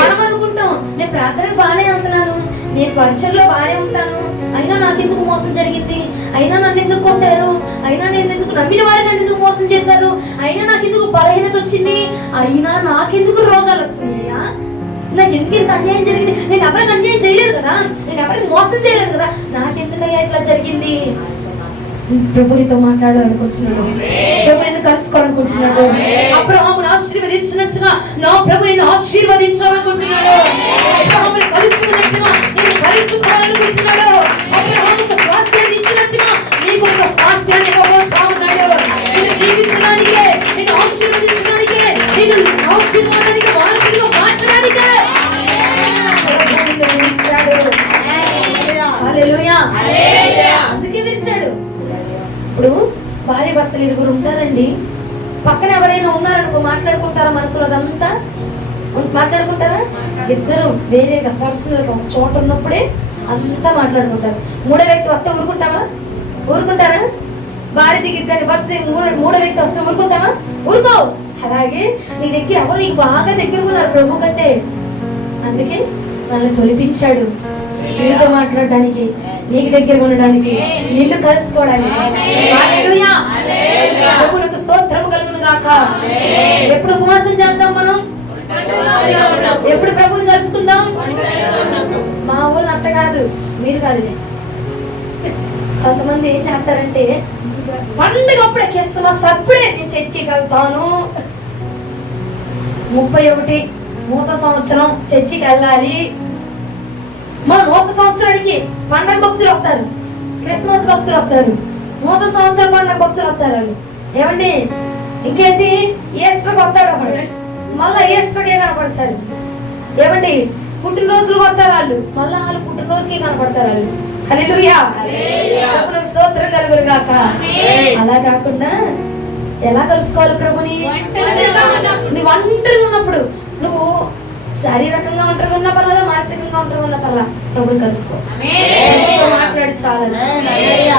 మనం అనుకుంటాం నేను ప్రార్థనకు బాగానే వెళ్తున్నాను, నేను పరిచయంలో బాగానే ఉంటాను, అయినా నాకెందుకు మోసం జరిగింది, అయినా నన్ను ఎందుకు కొట్టారు, అయినా నేను ఎందుకు నమ్మిన వారు నన్ను ఎందుకు మోసం చేశారు, అయినా నాకెందుకు బలహీనత వచ్చింది, అయినా నాకెందుకు రోగాలు వచ్చినాయ్యా, నాకు ఎందుకు ఇంత అన్యాయం జరిగింది, నేను ఎవరికి అన్యాయం చేయలేదు కదా, నేను ఎవరికి మోసం చేయలేదు కదా, నాకెందుకయ్యా ఇట్లా జరిగింది. ప్రభునితో మాట్లాడాలనుకుంటున్నాడు, ప్రభుని కలుసుకోవాలనుకుంటున్నాడు. అబ్రహామును ఆశీర్వదించినట్టుగా నా ప్రభు నిన్ను ఆశీర్వదించాలనుకుంటున్నాడు. అబ్రహామును కలుసుకున్నట్టుగా నేను కలుసుకోవాలనుకుంటున్నాడు. అబ్రహాముకు స్వాస్థ్యాన్ని ఇచ్చినట్టుగా నీకు ఒక స్వాస్థ్యాన్ని ఇవ్వబోతా ఉన్నాడు. నిన్ను దీవించడానికే, నిన్ను ఆశీర్వదించడానికే, నిన్ను ఆశీర్వాదానికి మార్పుగా మార్చడానికే హల్లెలూయా, అందుకే తెచ్చాడు. ఇప్పుడు భార్య భర్తలు ఇరుగురు ఉంటారండి, పక్కన ఎవరైనా ఉన్నారనుకో మాట్లాడుకుంటారా, మనసులో అదంతా మాట్లాడుకుంటారా? ఇద్దరు వేరేగా పర్సనల్ గా ఒక చోట ఉన్నప్పుడే అంతా మాట్లాడుకుంటారు. మూడో వ్యక్తి వస్తే ఊరుకుంటారా? భార్య దగ్గర కానీ భర్త మూడో వ్యక్తి వస్తే ఊరుకుంటావా? ఊరుకో. అలాగే నీ దగ్గర ఎవరు నీకు బాగా దగ్గరకున్నారు ప్రభు కంటే, అందుకే వాళ్ళని తొలిపించాడు నీతో మాట్లాడడానికి, నీకు దగ్గర ఉండడానికి, నిన్ను కలుసుకోవడానికి. హల్లెలూయా, ప్రభువుకు స్తోత్రము కలుగును గాక. ఎప్పుడు ఉపవాసం చేద్దాం మనం? ఎప్పుడు ప్రభువుని కలుసుకుందాం? మా ఊరు అట్ట కాదు, మీరు కాదు. కొంతమంది ఏం చేస్తారంటే పండుగ అప్పుడే క్రిస్మస్ అప్పుడే నేను చర్చికి వెళ్తాను, 31 నూతన సంవత్సరం చర్చికి వెళ్ళాలి. మన నూతన సంవత్సరానికి పండగ భక్తులు వస్తారు, క్రిస్మస్ భక్తులు వస్తారు, నూతన సంవత్సరం పండగ భక్తులు వస్తారు. వాళ్ళు ఏమండి ఇంకేంటి ఈస్టర్కి వస్తాడు ఒకడు, మళ్ళా ఈస్టర్కే కనపడతారు. ఏమండి పుట్టినరోజులు వస్తారు వాళ్ళు, మళ్ళా వాళ్ళు పుట్టినరోజుకి కనపడతారు వాళ్ళు. హల్లెలూయా, ప్రభువుకు స్తోత్రం కలుగును గాక. అలా కాకుండా ఎలా కలుసుకోవాలి ప్రభుని? నువ్వు ఒంటరిగా ఉన్నప్పుడు, నువ్వు శారీరకంగా ఒంటరిగా ఉన్న పర్వాలా, మానసికంగా ఒంటరిగా ఉన్న పర్వాలా, ప్రభుని కలుసుకో, మాట్లాడి చాలా.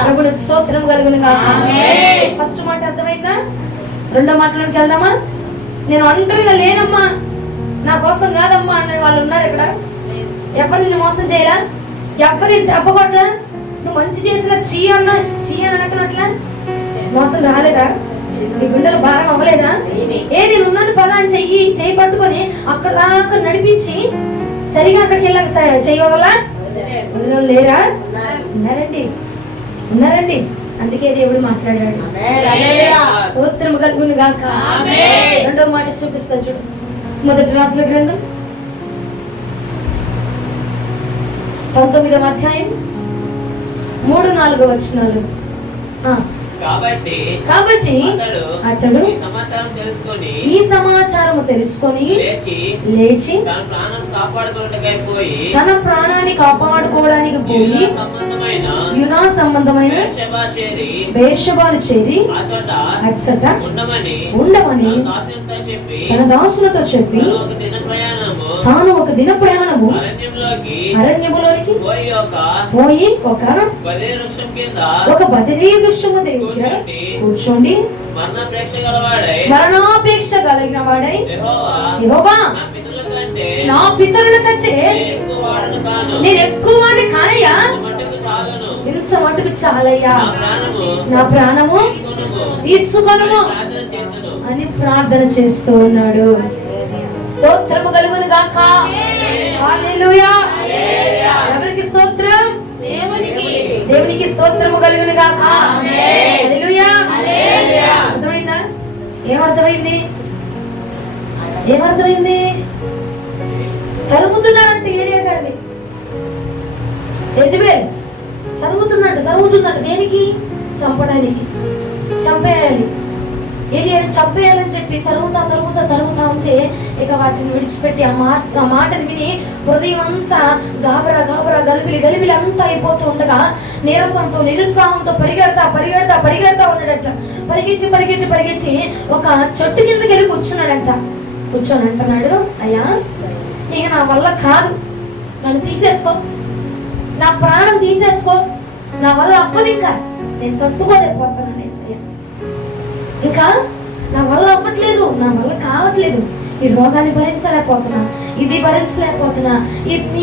ప్రభువుకు స్తోత్రం కలుగును గాక. ఫస్ట్ మాట అర్థమైందా? రెండో మాటలోకి వెళ్దామా? నేను ఒంటరిగా లేనమ్మా, నా కోసం కాదమ్మా అనే వాళ్ళు ఉన్నారు ఇక్కడ. ఎవరు నిన్ను మోసం చేయలా, ఎవరి దెబ్బకొట్లా, నువ్వు మంచి చేసిన చీ అనట్లా మోసం రాలేదా? మీ గుండెలు భారం అవ్వలేదా? నేను ఉన్నాను పదా అని చెయ్యి పట్టుకొని అక్కడ దాకా నడిపించి సరిగా అక్కడికి వెళ్ళాక చెయ్యవాలా లేరా? ఉన్నారండి. అందుకే దేవుడు మాట్లాడాడు. స్తోత్రము కలుగును గాక. రెండో మాట చూపిస్తా చూడు, మొదటి రాసుల గ్రంథం 19వ అధ్యాయం 3-4 వచనాలు. కాబట్టి అతడు ఈ సమాచారము తెలుసుకొని లేచి తన ప్రాణాన్ని కాపాడుకోవడానికి పోయి యూదా సంబంధమైన బేర్షెబాను చేరి అచ్చట ఉండమని తన దాసులతో చెప్పి తాను ఒక దిన ప్రయాణము అరణ్యములోనికి పోయి ఒక బదిలీ వృక్షం కింద బదిలీ వృక్షము దగ్గర కూర్చోండి. మరణాపేక్ష కలిగిన వాడై యెహోవా నా పితరుల కంటే నేను ఎక్కువ వాడిని కానయ్యా, ఇంత మటుకు చాలయ్యా, నా ప్రాణము తీసుకొనుము అని ప్రార్థన చేస్తూ ఉన్నాడు. స్తోత్రము కలుగును గాక. హల్లెలూయా. ఎవరికి స్తోత్రం? దేవునికి స్తోత్రము కలుగును గాక. హల్లెలూయా. అర్థమైందా? ఏమర్థమైంది? తరుముతున్నారంటే ఏలియా గారిని యెజబెల్ తరుముతుందంట. దేనికి? చంపడానికి, చంపేయాలి. ఏలియాని చంపేయాలని చెప్పి తరుముతా ఉంటే ఇక వాటిని విడిచిపెట్టి ఆ మాటను విని హృదయం అంతా గాబరా గలిబిలి అంతా అయిపోతూ ఉండగా నీరసంతో నిరుత్సాహంతో పరిగెడతా ఉన్నాడట. పరిగెట్టి ఒక చెట్టు కిందకి వెళ్ళి కూర్చొని అంటున్నాడు, అయ్యా ఇక నా వల్ల కాదు, నన్ను తీసేసుకో, నా ప్రాణం తీసేసుకో, నా వల్ల అవ్వదు, ఇంకా నేను తట్టుకోలేకపోతున్నాను, ఇంకా నా వల్ల అవ్వట్లేదు, నా వల్ల కావట్లేదు, ఈ రోగాన్ని భరించలేకపోతున్నా, ఇది భరించలేకపోతున్నా,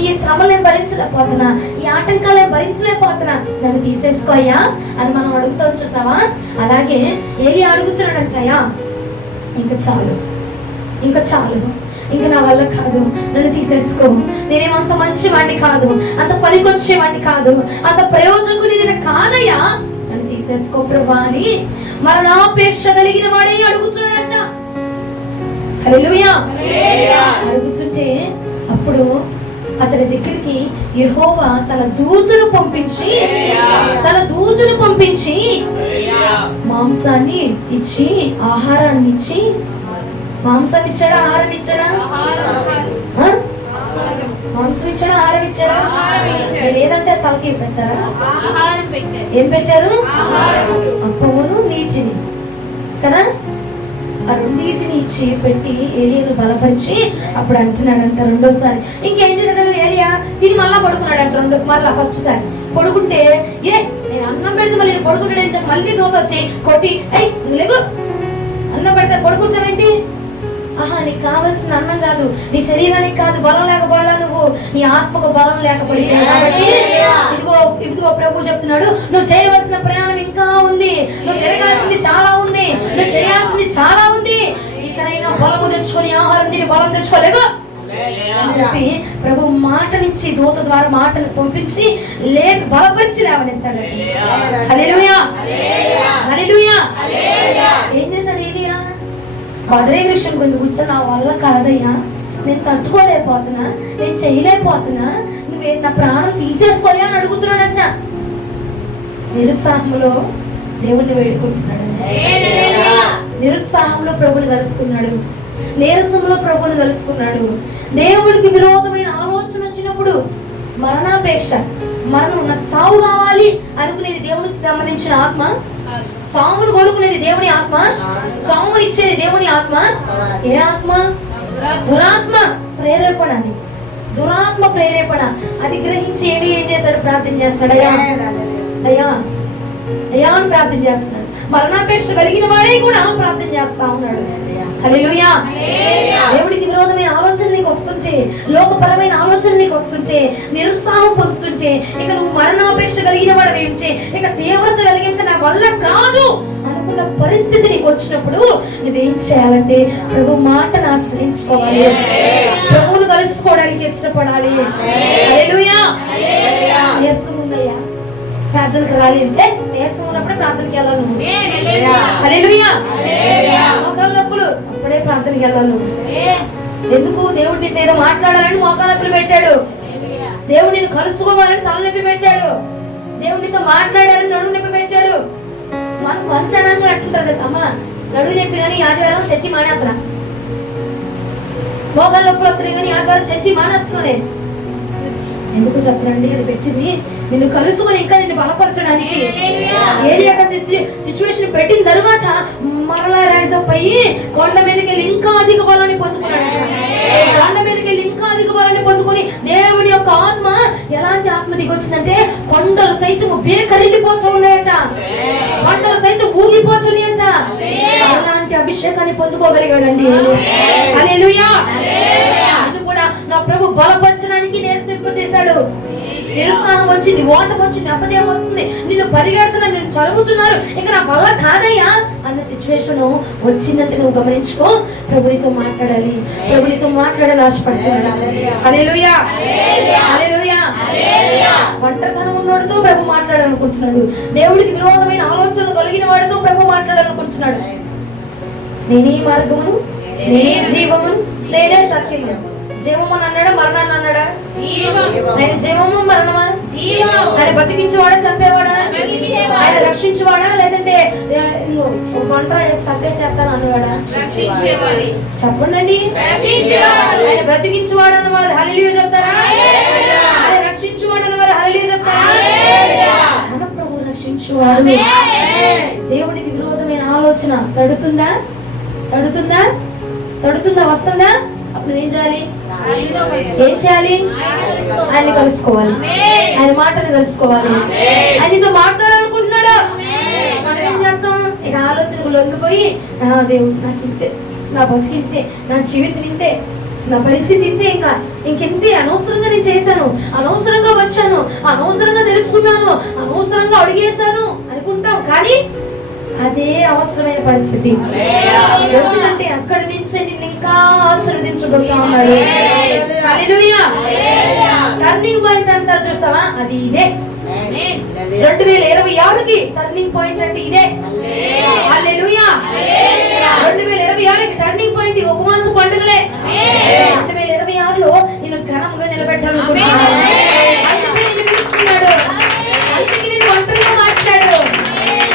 ఈ శ్రమలు భరించలేకపోతున్నా, ఈ ఆటంకాలు భరించలేకపోతున్నా, నన్ను తీసేసుకోయ్యా అని మనం అడుగుతాం చూసావా? అలాగే ఏలి అడుగుతున్నాడంటయ్యా, ఇంకా చాలు, ఇంకా నా వల్ల కాదు, నన్ను తీసేసుకో, నేనేమంత మంచివాడిని కాదు, అంత పనికొచ్చేవాడిని కాదు, అంత ప్రయోజకుని నేను కాదయ్యా, నన్ను తీసేసుకో ప్రభువా అని మరణాపేక్ష కలిగిన వాడే అడుగుతున్నాడట. హల్లెలూయా. అడుగుతుంటే అప్పుడు అతని దగ్గరికి యెహోవా తన దూతను పంపించి మాంసాన్ని ఇచ్చి ఆహారాన్ని ఇచ్చి, మాంసం ఇచ్చాడా ఆహారం ఇచ్చాడా? మాంసం ఇచ్చాడా ఆహారం ఇచ్చాడా? లేదంటే తలకి పెట్టారా? ఏం పెట్టారు? అప్పమును నీటిని కదా, ఆ రెండింటిని ఇచ్చి పెట్టి ఏలియాను బలపరిచి అప్పుడు అంటున్నాడంట రెండోసారి. ఇంకేం చేశాడు ఏలియా? తిని మళ్ళా పడుకున్నాడంట. మళ్ళా ఫస్ట్ సారి పడుకుంటే నేను అన్నం పెడితే మళ్ళీ పడుకుంటాడని చెప్పి మళ్ళీ దోత వచ్చి కొట్టి, లేగు, అన్నం పెడితే పడుకుంటావేంటి? నీకు కావాల్సిన అన్నం కాదు, నీ శరీరానికి కాదు, బలం లేకపోవడా, నువ్వు నీ ఆత్మకు బలం లేకపోయింది కాబట్టి ఇదిగో ప్రభు చెప్తున్నాడు, నువ్వు చేయవలసిన ప్రయాణం ఇంకా ఉంది, నువ్వు తిరగాల్సింది చాలా ఉంది, నువ్వు చేయాల్సింది చాలా ఉంది, ఇకనైనా బలము తెచ్చుకొని ఆహారం తిని బలం తెచ్చుకోలేగు అని చెప్పి ప్రభు మాట నుంచి దూత ద్వారా మాటను పంపించి బలపరిచి లేవనెత్తాడు. హల్లెలూయా. ఏం చేశాడు ఏలియా? బదిలీ వృక్షం కింద కూర్చొని నా వల్ల కాదయ్యా, నేను తట్టుకోలేకపోతున్నా, నేను చేయలేకపోతున్నా, నువ్వే నా ప్రాణం తీసేసుకోయా అని అడుగుతున్నాడంట. నిరుత్సాహంలో దేవుణ్ణి వేడుకుంటున్నాడు, నిరుత్సాహంలో ప్రభుని కలుసుకున్నాడు, నీరసంలో ప్రభుని కలుసుకున్నాడు. దేవుడికి విరోధమైన ఆలోచన వచ్చినప్పుడు మరణాపేక్ష, మరణం, నాకు చావు కావాలి అనుకునేది దేవునికి సంబంధించిన ఆత్మ, చావును కోరుకునేది దేవుని ఆత్మ, చావుని ఇచ్చేది దేవుని ఆత్మ. ఏ ఆత్మ? దురాత్మ ప్రేరేపణ. అది దురాత్మ ప్రేరేపణ. అది గ్రహించి ఏం చేస్తాడు? ప్రార్థన చేస్తాడు, అయ్యా అని ప్రార్థన చేస్తున్నాడు. మరణాపేక్ష కలిగిన వాడే కూడా ప్రార్థన చేస్తా ఉన్నాడు. హల్లెలూయా. దేవుడికి విరోధమైన ఆలోచన నీకు వస్తుంటే, లోకపరమైన ఆలోచన నీకు వస్తుంటే, నిరుత్సాహం పొందుతుంటే, ఇక నువ్వు మరణాపేక్ష కలిగిన వాడు ఏంటే, ఇక తీవ్రత కలిగిన నా వల్ల కాదు అనుకున్న పరిస్థితి నీకు వచ్చినప్పుడు నువ్వేం చేయాలంటే ప్రభు మాటను ఆశ్రయించుకోవాలి, ప్రభువును కలుసుకోవడానికి ఇష్టపడాలి. హల్లెలూయా. యేసు ముందయ్యా ప్రార్థనకు రాలేదంటే నీరసం ఉన్నప్పుడే ప్రార్థనకి వెళ్ళాలి నువ్వు. హల్లెలూయా. మోకాళ్ళ నొప్పులు అప్పుడే ప్రార్థనకి వెళ్ళాలి నువ్వు. ఎందుకు? దేవుడు నీతో ఏదో మాట్లాడాలని మోకాళ్ళ నొప్పులు పెట్టాడు, దేవుడు నిన్ను కలుసుకోవాలని తలనొప్పి పెట్టాడు, దేవుడు నీతో మాట్లాడాలని నడుము నొప్పి పెట్టాడు. మంచనాంగా అంటుంటారు కదా, అమ్మ నడుగు నొప్పి కానీ ఆదివారం చర్చి మానేస్తున్నా, మోకాళ్ళ నొప్పులు వస్తున్నాయి కానీ ఆదివారం చర్చి మానేస్తున్నాడే. ఎందుకు చెప్పనండి? అది పెట్టింది నిన్ను కలుసుకొని ఇంకా నిన్ను బలపరచడానికి. ఏలియా సిచ్యువేషన్ పెట్టిన తర్వాత మరలా రైజ్ అప్ అయ్యి కొండ మీదకి వెళ్ళి ఇంకా అధిక బలాన్ని పొందుకున్నాడు. కొండ మీదకి వెళ్ళి పస్కాదిక బలాన్ని పొందుకొని దేవుని యొక్క ఆత్మ ఎలాంటి ఆత్మ దిగొచ్చిందంటే కొండలు సైతం బేకరిల్లిపోతూ ఉన్నాయట, కొండలు సైతం ఊగిపోతున్నాయట. అలాంటి అభిషేకాన్ని పొందుకోగలిగాడండి. హల్లెలూయా. నన్ను కూడా నా ప్రభు బలపరచడానికి నేర్పింప చేశాడు. నిరుత్సాహం వచ్చింది, ఓటం వచ్చింది, అపజయం వస్తుంది, నిన్ను పరిగెడుతున్నా, నిన్ను తరుగుతున్నారు, ఇంకా నా వల్ల కాదయ్యా అన్న సిచ్యువేషన్ వచ్చిందంటే నువ్వు గమనించుకో, ప్రభునితో మాట్లాడాలి, ప్రభునితో మాట్లాడాలి ఆశపడుతున్నాడు. హల్లెలూయా, హల్లెలూయా. ఒంటరితనం ఉన్నోడితో ప్రభు మాట్లాడాలనుకుంటున్నాడు. దేవుడికి విరోధమైన ఆలోచనలు కలిగిన వాడితో ప్రభు మాట్లాడాలనుకుంటున్నాడు. నేనే మార్గమును, నేనే జీవమును, నేనే సత్యము. జీవము అన్నాడా, మరణాన్ని అన్నాడా? ఆయన జీవము మరణమా? ఆయన బతికించేవాడా, చంపేవాడా? ఆయన రక్షించేవాడా, లేదంటే వంట తప్పేసేస్తాను అన్నవాడా? చెప్పండి. ఆయన బ్రతికించేవాడు అన్నవారు హల్లెలూయా చెప్తారా? ఆయన రక్షించేవాడు అన్నవారు హల్లెలూయా చెప్తారా? మన ప్రభు రక్షించేవాడు. దేవుడికి విరోధమైన ఆలోచన తడుతుందా, తడుతుందా, తడుతుందా, వస్తుందా? అప్పుడు ఏం చేయాలి? ఏం చేయాలి? ఆయన్ని కలుసుకోవాలి, ఆయన మాటను కలుసుకోవాలి. ఆయనతో మాట్లాడాలనుకుంటున్నాడు. మనం ఏం చేస్తాం? ఇక ఆలోచనకు లొంగిపోయి దేవుడు నాకు ఇంతే, నా బతికి ఇంతే, నా జీవితం ఇంతే, నా పరిస్థితి ఇంతే, ఇంకెంతే, అనవసరంగా నేను చేశాను, అనవసరంగా వచ్చాను, అనవసరంగా తెలుసుకున్నాను, అనవసరంగా అడిగేశాను అనుకుంటాం. కానీ అదే అవసరమైన పరిస్థితి. ఎందుకంటే అక్కడి నుంచి నిన్ను ఇంకా ఆశీర్వదించబోతా ఉన్నాడు. హల్లెలూయా. టర్నింగ్ పాయింట్ అంటారు చూస్తావా, అది ఇదే. 2026కి టర్నింగ్ పాయింట్ అంటే ఇదే. హల్లెలూయా. 2026కి టర్నింగ్ పాయింట్ ఉపవాస పండుగలే. 2026లో నేను ఘనంగా నిలబెట్టాలనుకుంటున్నాను. అందుకే నిన్ను పిలుస్తున్నాడు, అందుకే నేను ఒంటరిగా మాట్లాడు,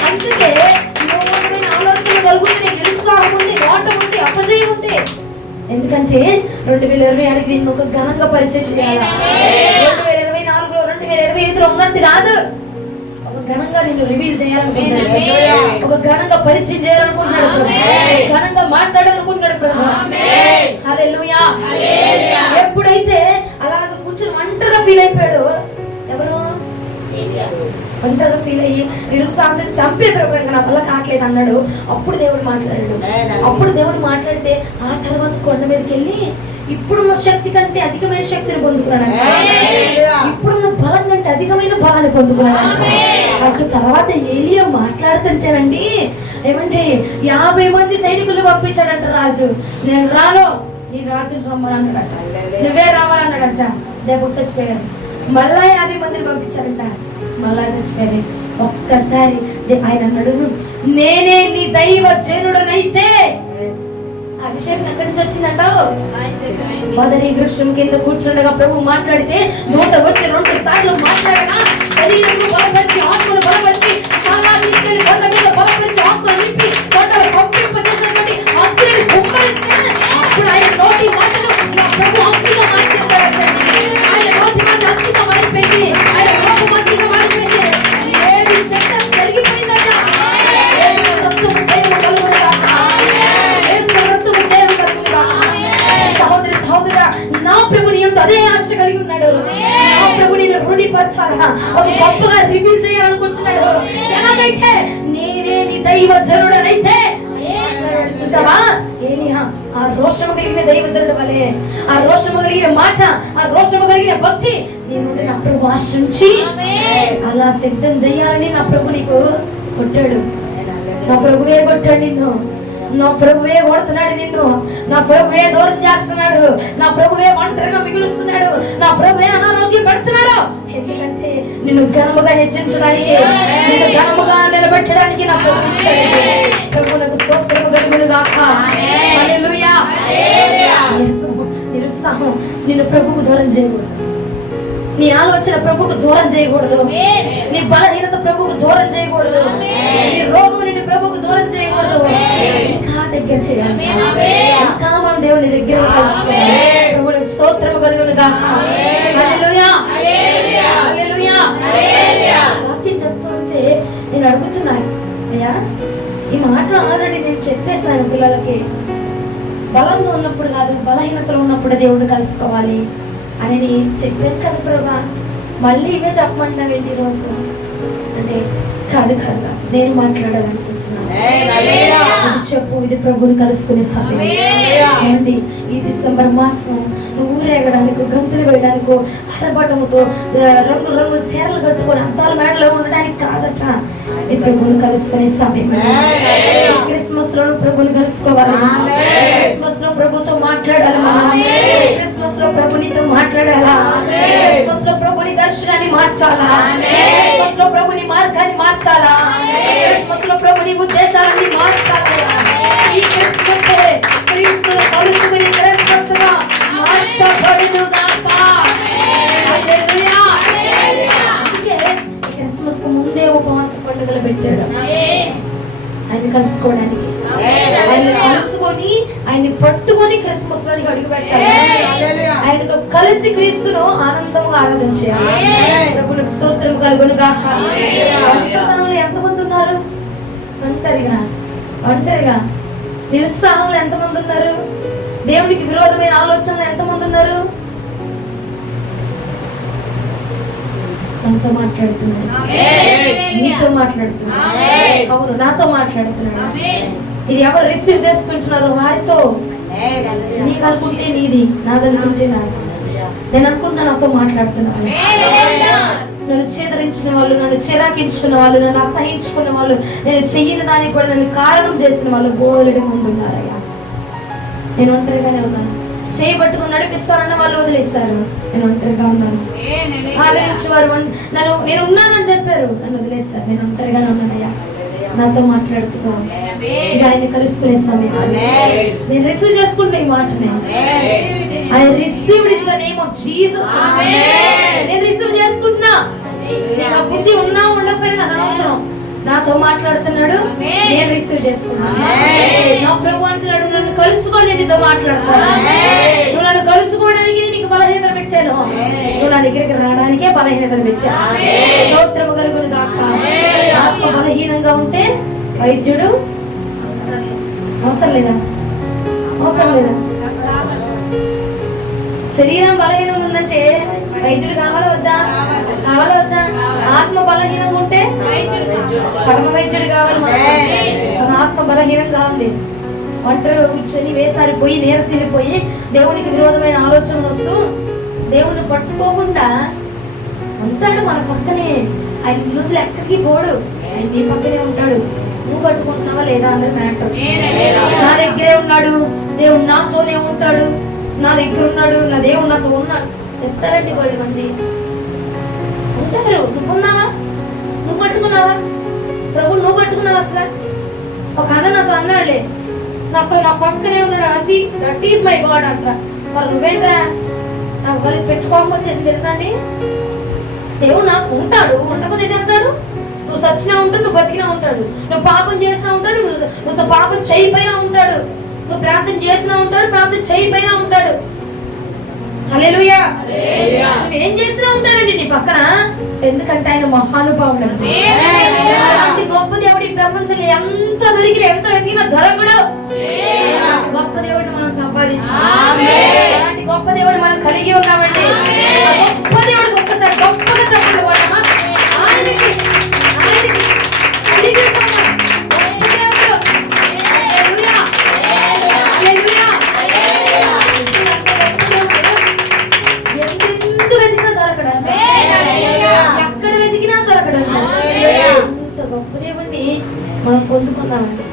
అందుకే ఆలోచన కలుగుతుంది, నిరుత్సాహం ఉంది, ఓటం ఉంది, అపజయం ఉంది. ఎందుకంటే 2026కి నేను ఒక ఘనంగా పరిచయం చేయాలి. 2024లో 2025లో ఉన్నట్టు కాదు, ఒక ఘనంగా నేను రివీల్ చేయాలనుకుంటున్నాడు, ఒక ఘనంగా పరిచయం చేయాలనుకుంటున్నాడు, ఘనంగా మాట్లాడాలనుకుంటున్నాడు ప్రభు. హల్లెలూయా. ఎప్పుడైతే అలాగ కూర్చొని ఒంటరిగా ఫీల్ అయిపోయాడు, ఎవరు ఒంటరిగా ఫీల్ అయ్యి నిరుత్సాహం చంపే ప్రభు ఇంకా నా వల్ల కావట్లేదు అన్నాడు. అప్పుడు దేవుడు మాట్లాడాడు. అప్పుడు దేవుడు మాట్లాడితే ఆ తర్వాత కొండ మీదకి వెళ్ళి ఇప్పుడున్న శక్తి కంటే అధికమైన శక్తిని పొందుకున్నాను, ఇప్పుడున్న బలం కంటే అధికమైన బలాన్ని పొందుకున్నాను. అటు తర్వాత ఏలియా మాట్లాడుతుంటానండి, ఏమంటే 50 మంది సైనికులు పంపించాడంట రాజు. నేను రాను, నీ రాజుని రమ్మన్నాడట, నువ్వే రావాలన్నాడట. దెబ్బకు చచ్చిపోయాడు. మళ్ళా 50 మందిని పంపించారంట, మళ్ళా చచ్చిపోయారు. ఒక్కసారి ఆయన అన్నాడు, నేనే నీ దైవ జనుడనైతే. అభిషేకం ఎక్కడి నుంచి వచ్చిందంటావు? మొదటి వృక్షం కింద కూర్చుండగా ప్రభు మాట్లాడితే దూత వచ్చి 2 సార్లు మాట్లాడగా శరీరంలో బలపరిచి, ఆత్మను బలపరిచి, చాలా తీసుకెళ్లి కొండ మీద బలపరిచి, ఆత్మను నింపి కొండలు పంపింపజేసినటువంటి అగ్నిని కుమ్మరిస్తే అప్పుడు ఆయన నోటి మాటలు ప్రభు అగ్నిగా మార్చేస్తాడు. ఆయన నోటి మాట అగ్నిగా మారిపోయింది, ఆయన కోపం అగ్నిగా మారిపోయింది. ఏది చట్టం జరిగిపోయిందట. సహోదరి సహోదరా, నా ప్రభు నీ యందు అదే ఆశ కలిగి ఉన్నాడు. నా ప్రభు నేను రుణిపరచాలా, ఒక గొప్పగా రివీల్ చేయాలనుకుంటున్నాడు. ఎలాగైతే నేనే నీ దైవ జనుడనైతే, చూసావా ఏలియా ఆ రోషము కలిగిన దైవజనుడు వలె, ఆ రోషము కలిగిన మాట, ఆ రోషము కలిగిన భక్తి నేను నా ప్రభు ఆశించి అలా సిద్ధం చేయాలని నా ప్రభు నీకు కొట్టాడు. నా ప్రభువే కొట్టాడు నిన్ను, నా ప్రభువే కొడుతున్నాడు నిన్ను, నా ప్రభువే దూరం చేస్తున్నాడు, నా ప్రభువే ఒంటరిగా మిగులుస్తున్నాడు, నా ప్రభువే అనారోగ్యం పెడుతున్నాడు. ఎందుకంటే నిన్ను ఘనముగా హెచ్చించడానికి, నిన్ను ఘనముగా నిలబెట్టడానికి నా ప్రభు ఇచ్చాడు. ప్రభువులకు స్తోత్రము కలుగును గాక. హల్లెలూయా. నిరుత్సాహం నిన్ను ప్రభువుకు దూరం చేయకూడదు, నీ ఆలోచన ప్రభువుకు దూరం చేయకూడదు, నీ బలహీనత ప్రభువుకు దూరం చేయకూడదు, నీ రోగం నిన్ను ప్రభువుకు దూరం చేయకూడదు. ఇంకా దగ్గర చేయాలి, ఇంకా మనం దేవుని దగ్గర ప్రభువులకు స్తోత్రము కలుగును గాక. హల్లెలూయా. హల్లెలూయా. వాక్యం చెప్తుంటే నేను అడుగుతున్నాను, అయ్యా ఈ మాటలు ఆల్రెడీ నేను చెప్పేశాను పిల్లలకి, బలంగా ఉన్నప్పుడు కాదు, బలహీనతలో ఉన్నప్పుడు దేవుడు కలుసుకోవాలి అని చెప్పాను కదా ప్రభా, మళ్ళీ ఇవే చెప్పమంటావేంటి ఈరోజు అంటే కాదు కాదు, నేను మాట్లాడాలనుకుంటున్నాను. చెప్పు, ఇది ప్రభుని కలుసుకునే సమయం. ఏమండి, ఈ డిసెంబర్ మాసం నువ్వు ఊరేగడానికి, గంతులు వేయడానికి, ఆరబట్టముతో రంగు రంగు చీరలు కట్టుకొని అద్దాల మేడలో ఉండడానికి కాదట, ఈ ప్రభుని కలుసుకునే సమయం. క్రిస్మస్ లో ప్రభుని కలుసుకోవాలి, క్రిస్మస్ లో ప్రభుతో మాట్లాడాలి, క్రిస్మస్ లో ప్రభునితో మాట్లాడాలా, క్రిస్మస్ లో ప్రభుని దర్శనాన్ని మార్చాలా, క్రిస్మస్ లో ప్రభుని మార్గాన్ని మార్చాలా, క్రిస్మస్ లో ప్రభుని ఉద్దేశాలన్నీ మార్చాలి. ఈ క్రిస్మస్ క్రీస్తును కలుసుకుని క్రిస్మస్ గా మార్చబడునుగాక. హల్లెలూయా. అందుకే క్రిస్మస్ కు ముందే ఉపవాస పండుగలు పెట్టాడు ఆయన కలుసుకోవడానికి. ఆయన కలుసుకొని ఆయన్ని పట్టుకొని క్రిస్మస్ లోనికి అడుగు పెట్టాలి. ఆయనతో కలిసి క్రీస్తును ఆనందంగా ఆరాధించాలి. ప్రభువునికి స్తోత్రం కలుగునుగాక. ఒంటరితనంలో ఎంతమంది ఉన్నారు? ఒంటరిగా ఒంటరిగా నిరుత్సాహంలో ఎంతమంది ఉన్నారు? దేవునికి విరోధమైన ఆలోచనలు ఎంతమంది ఉన్నారు? మనతో మాట్లాడుతున్నాడు, నీతో మాట్లాడుతున్నాడు, అవును నాతో మాట్లాడుతున్నాడు. ఇది ఎవరు రిసీవ్ చేసుకుంటున్నారు వారితో. నీకు అనుకుంటే నీది, నాదనుకుంటే నాది. నేను అనుకుంటున్నా నాతో మాట్లాడుతున్నాను. నన్ను చేదరించిన వాళ్ళు, నన్ను చిరాకించుకున్న వాళ్ళు, నన్ను అసహించుకున్న వాళ్ళు, నేను చెయ్యని దానికి కూడా నన్ను కారణం చేసిన వాళ్ళు బోలెడు మంది ఉన్నారయ్యా. నేను ఒంటరిగానే ఉన్నాను. చేయబట్టుకుని నడిపిస్తారన్న వాళ్ళు వదిలేశారు, నేను ఒంటరిగా ఉన్నాను. ఆదరించి వారు నేను ఉన్నానని చెప్పారు, నన్ను వదిలేశారు, నేను ఒంటరిగానే ఉన్నానయ్యా. నాతో మాట్లాడుతున్నాను. ఇది ఆయన కలుసుకునే సమయం. నేను రిసీవ్ చేసుకుంటున్నా ఈ మాటని. I received in the name of Jesus. నేను రిసీవ్ చేసుకుంటున్నా. నా బుద్ధి ఉన్నా ఉండకపోయినా నాకు అనవసరం. నాతో మాట్లాడుతున్నాడు, నేను రిసీవ్ చేసుకున్నాను. నా ప్రభు అంటున్నాడు, నన్ను కలుసుకొని నీతో మాట్లాడతాను. నువ్వు నన్ను కలుసుకోవడానికి నీకు బలహీనత పెట్టాను, నువ్వు నా దగ్గరికి రావడానికే బలహీనత పెట్టాను. స్తోత్రము కలుగును గాక. ఆత్మ బలహీనంగా ఉంటే వైద్యుడు అవసరం లేదా? అవసరం లేదా? శరీరం బలహీనంగా ఉందంటే వైద్యుడు కావాలా వద్దా? కావాలా వద్దా? ఆత్మ బలహీనంగా ఉంటే పరమ వైద్యుడు కావాలి. మన ఆత్మ బలహీనంగా ఉంది, ఒంటరిలో కూర్చొని వేసారిపోయి నీరసిల్లిపోయి దేవునికి విరోధమైన ఆలోచనలు వస్తూ దేవుణ్ణి పట్టుకోకుండా ఉంటాడు మన పక్కనే. ఆయన నిలుతులు ఎక్కడికి పోడు, ఆయన నీ పక్కనే ఉంటాడు. నువ్వు పట్టుకుంటున్నావా లేదా అన్నది మ్యాటర్. నా దగ్గరే ఉన్నాడు, దేవుడు నాతోనే ఉంటాడు, నా దగ్గర ఉన్నాడు, నా దేవుడు నాతో ఉన్నాడు చెప్తారండి వాళ్ళు మంది ఉంటారు. నువ్వున్నావా? నువ్వు పట్టుకున్నావా? ప్రభు నువ్వు పట్టుకున్నావా? అసలు ఒక అన్న నాతో అన్నాడులే, నాతో నా పక్కనే ఉన్నాడు, అది దట్ ఈస్ మై గాడ్ అంటారా. మరి నువ్వేంట్రా? నాకు వాళ్ళకి పెంచుకోవడం వచ్చేసింది తెలుసా అండి. దేవుడు నాకు ఉంటాడు, ఉండకుండా వెళ్తాడు. నువ్వు సచ్చినా ఉంటాడు, నువ్వు బతికినా ఉంటాడు. నువ్వు పాపం చేసినా ఉంటాడు, నువ్వు పాపం చేయిపోయినా ఉంటాడు. నువ్వు ప్రార్థన చేసినా ఉంటాడు, ప్రార్థన చేయిపోయినా ఉంటాడు. హల్లెలూయా. నువ్వేం చేసినా ఉంటాడండి నీ పక్కన. ఎందుకంటే ఆయన మహానుభావుడు. అలాంటి గొప్ప దేవుడు ఈ ప్రపంచంలో ఎంత దొరికినా ఎంత వెతికినా దొరకడు. గొప్ప దేవుడిని మనం సంపాదించాం. అలాంటి గొప్ప దేవుడు మనం కలిగి ఉన్నామండి. గొప్ప దేవుడికి ఒక్కసారి గొప్పగా చెప్పండి. గొప్ప దేవుణ్ణి మనం పొందుకున్నామండి.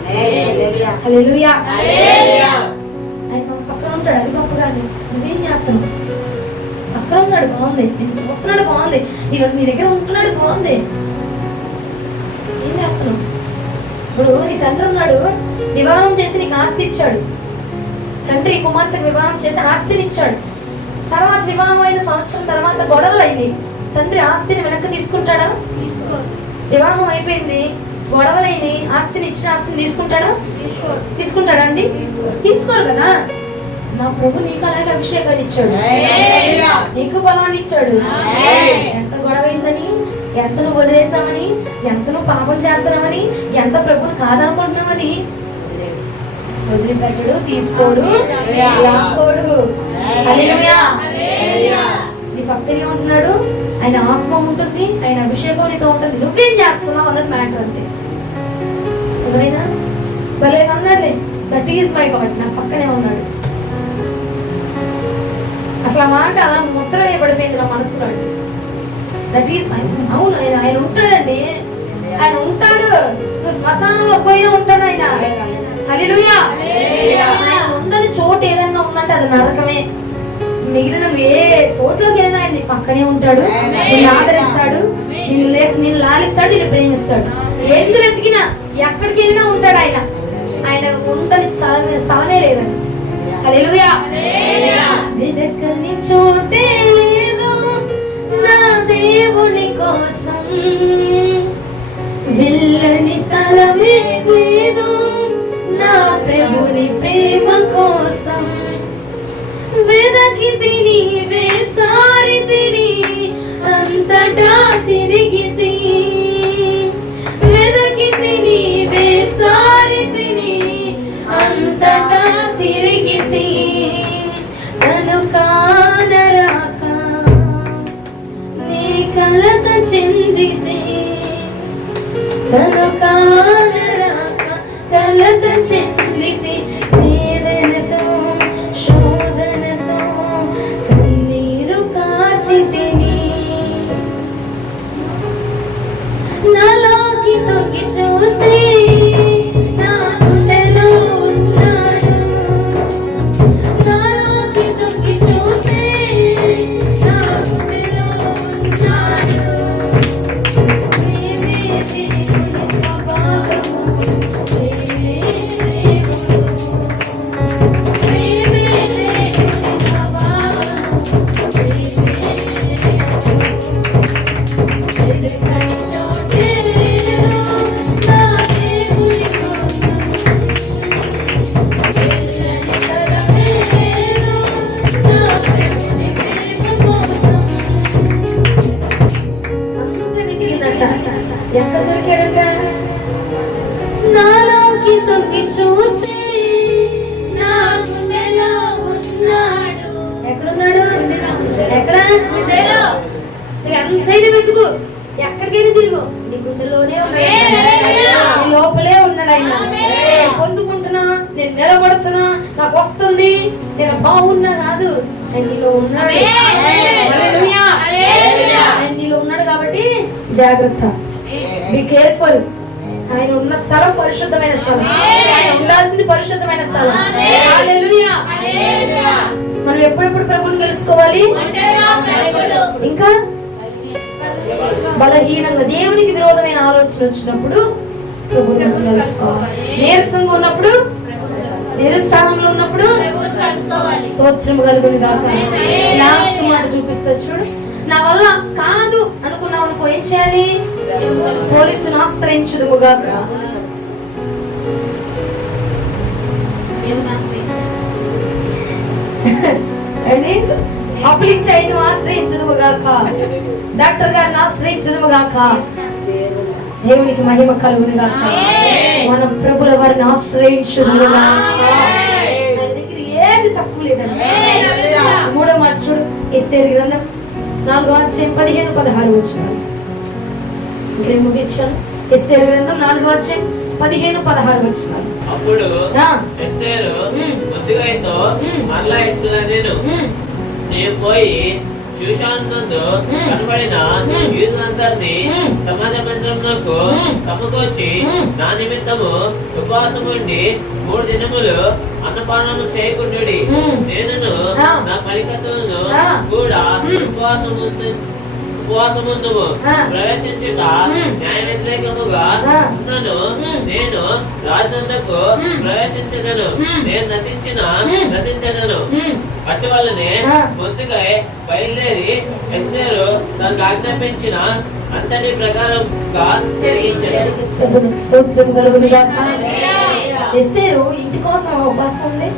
హల్లెలూయా. ఆయన మన పక్కన ఉంటాడు, అది గొప్పగానే. నువ్వేం చేస్తున్నావు? పక్కన ఉన్నాడు, బాగుంది. నేను చూస్తున్నాడు, బాగుంది. మీ దగ్గర ఉంటున్నాడు, బాగుంది. ఏం చేస్తున్నావు? ఇప్పుడు నీ తండ్రి ఉన్నాడు, వివాహం చేసి నీకు ఆస్తి ఇచ్చాడు. తండ్రి కుమార్తెకు వివాహం చేసి ఆస్తిని ఇచ్చాడు. తర్వాత వివాహం అయిన సంవత్సరం తర్వాత గొడవలు అయినాయి. తండ్రి ఆస్తిని వెనక్కి తీసుకుంటాడా? వివాహం అయిపోయింది, గొడవలైని, ఆస్తిని ఇచ్చిన ఆస్తిని తీసుకుంటాడా? తీసుకుంటాడా అండి? తీసుకోరు కదా. నా ప్రభు నీకు అలాగే అభిషేకాన్ని ఇచ్చాడు, నీకు బలాన్ని ఇచ్చాడు. ఎంత గొడవైందని, ఎంత నువ్వు వదిలేసామని, ఎంత నువ్వు పాపం చేస్తున్నావని, ఎంత ప్రభుని కాదనుకుంటున్నావని వదిలిపెట్టడు, తీసుకోడు, లాక్కోడు. హల్లెలూయా. నీ పక్కనే ఉంటున్నాడు, ఆయన ఆత్మ ఉంటుంది, ఆయన అభిషేకం నీతో ఉంటుంది. నువ్వేం చేస్తున్నావు అన్నది మ్యాటర్ అంతే. అర్థమైనా? భలేగా ఉన్నాడులే, దట్ ఈజ్ మై గాడ్, నా పక్కనే ఉన్నాడు. అసలు ఆ మాట అలా ముద్ర వేయబడిపోయింది నా మనసులో. దట్ ఈజ్ అవును, ఆయన ఉంటాడండి, ఆయన ఉంటాడు. నువ్వు శ్మశానంలో పోయినా ఉంటాడు ఆయన. హల్లెలూయా. ఆయన ఉండని చోటు ఏదైనా ఉందంటే అది నరకమే. మిగిలిన ఏ చోట్లోకి వెళ్ళినా ఆయన నీ పక్కనే ఉంటాడు, నిన్ను ఆదరిస్తాడు, నిన్ను లాలిస్తాడు, నిన్ను ప్రేమిస్తాడు. ఎందు వెతికినా ఎక్కడికి వెళ్ళినా ఉంటాడు ఆయన. ఆయన ఉండని స్థలమే లేదండి. హల్లెలూయా. వెదకని చోటే లేదు నా దేవుని కోసం, వెళ్ళని స్థలమే లేదు నా ప్రభుని ప్రేమ కోసం. వెదకి తిని వేసారి తిని అంతటా తిరిగి, వెదకి తిని వేసారి తిని అంతటా తిరిగి, తను కానరాక నీ కలత చెందితే, తను కానరాక కలత చెందితే, వేదనతో శోధనతో కన్నీరు కార్చితిని. నాలోకి తొంగి చూస్తే నా గుండెలో ఉన్నాడు, నాలోకి తొంగి చూస్తే నా గుండెలో ఉన్నాడు. ఎక్కడ దొరికాడంట? నాలోకి తొంగి చూస్తే నా గుండెలో ఉన్నాడు. ఎక్కడున్నాడు? ఎక్కడ? గుండెలో. నువ్వు ఎంతైనా వెతుకు, ఎక్కడికైనా తిరుగు, నీ గుండెలోనే ఉన్నాడు, నీ లోపలే ఉన్నాడు ఆయన. పొందుకుంటున్నా, నేను నిలబడుతున్నా, నాకు వస్తుంది, నేను బాగున్నా కాదు, ఆయన నీలో ఉన్నాడు. ఆయన నీలో ఉన్నాడు కాబట్టి జాగ్రత్త, బి కేర్ఫుల్. ఆయన ఉన్న స్థలం పరిశుద్ధమైన స్థలం, ఆయన ఉండాల్సింది పరిశుద్ధమైన స్థలం. హల్లెలూయా. మనం ఎప్పుడెప్పుడు ప్రభువుని తెలుసుకోవాలి? ఇంకా బలహీనంగా దేవునికి విరోధమైన ఆలోచన వచ్చినప్పుడు ప్రభువుని తెలుసుకోవాలి. నీరసంగా ఉన్నప్పుడు, నిరుత్సాహంలో ఉన్నప్పుడు స్తోత్రం కలుగును గాక. లాస్ట్ మాట చూపిస్తా చూడు. నా వల్ల కాదు అనుకున్నావు అనుకో, ఏం చేయాలి? పోలీసును ఆశ్రయించుదుము గాక. అప్పులిచ్చి ఆయన ఆశ్రయించుదుము గాక, డాక్టర్ గారిని ఆశ్రయించుదుము గాక. దేవునికి మహిమ కలుగును గాక. మన ప్రభుల వారిని ఆశ్రయించుదుము గాక. ఆయన దగ్గర ఏది తక్కువ లేదండి. మూడో మాట చూడు, ఎస్తేరు గ్రంథం 4వ అధ్యాయం 15-16 వచనాలు. ఇక్కడ ముగించాను. ఎస్తేరు గ్రంథం 4వ అధ్యాయం 15-16 వచనాలు. అప్పుడు ఎస్తేరు ముద్దుగాయతో మరలా ఇట్లా నేను పోయి షూషాను కనబడిన యూదులందరినీ సమాజ మందిరమునకు సమకూర్చి నా నిమిత్తము ఉపవాసం ఉండి 3 దినములు అన్నపానము చేయకుండుడి. నేనును నా పరికర్తలను కూడా ఉపవాసముందుము. ప్రవేశించుట న్యాయ వ్యతిరేకముగా ఉన్నను. నేను రాజనందకు ప్రవేశించదను, నేను నశించదను. అటువల్లనే ముందుగా బయలుదేరి ఎస్తేరు తనకు ఆజ్ఞాపించిన అంతటి ప్రకారంగా జరిగించాడు. ఎస్తేరు ఇంటి కోసం ఉపవాసం ఉంది,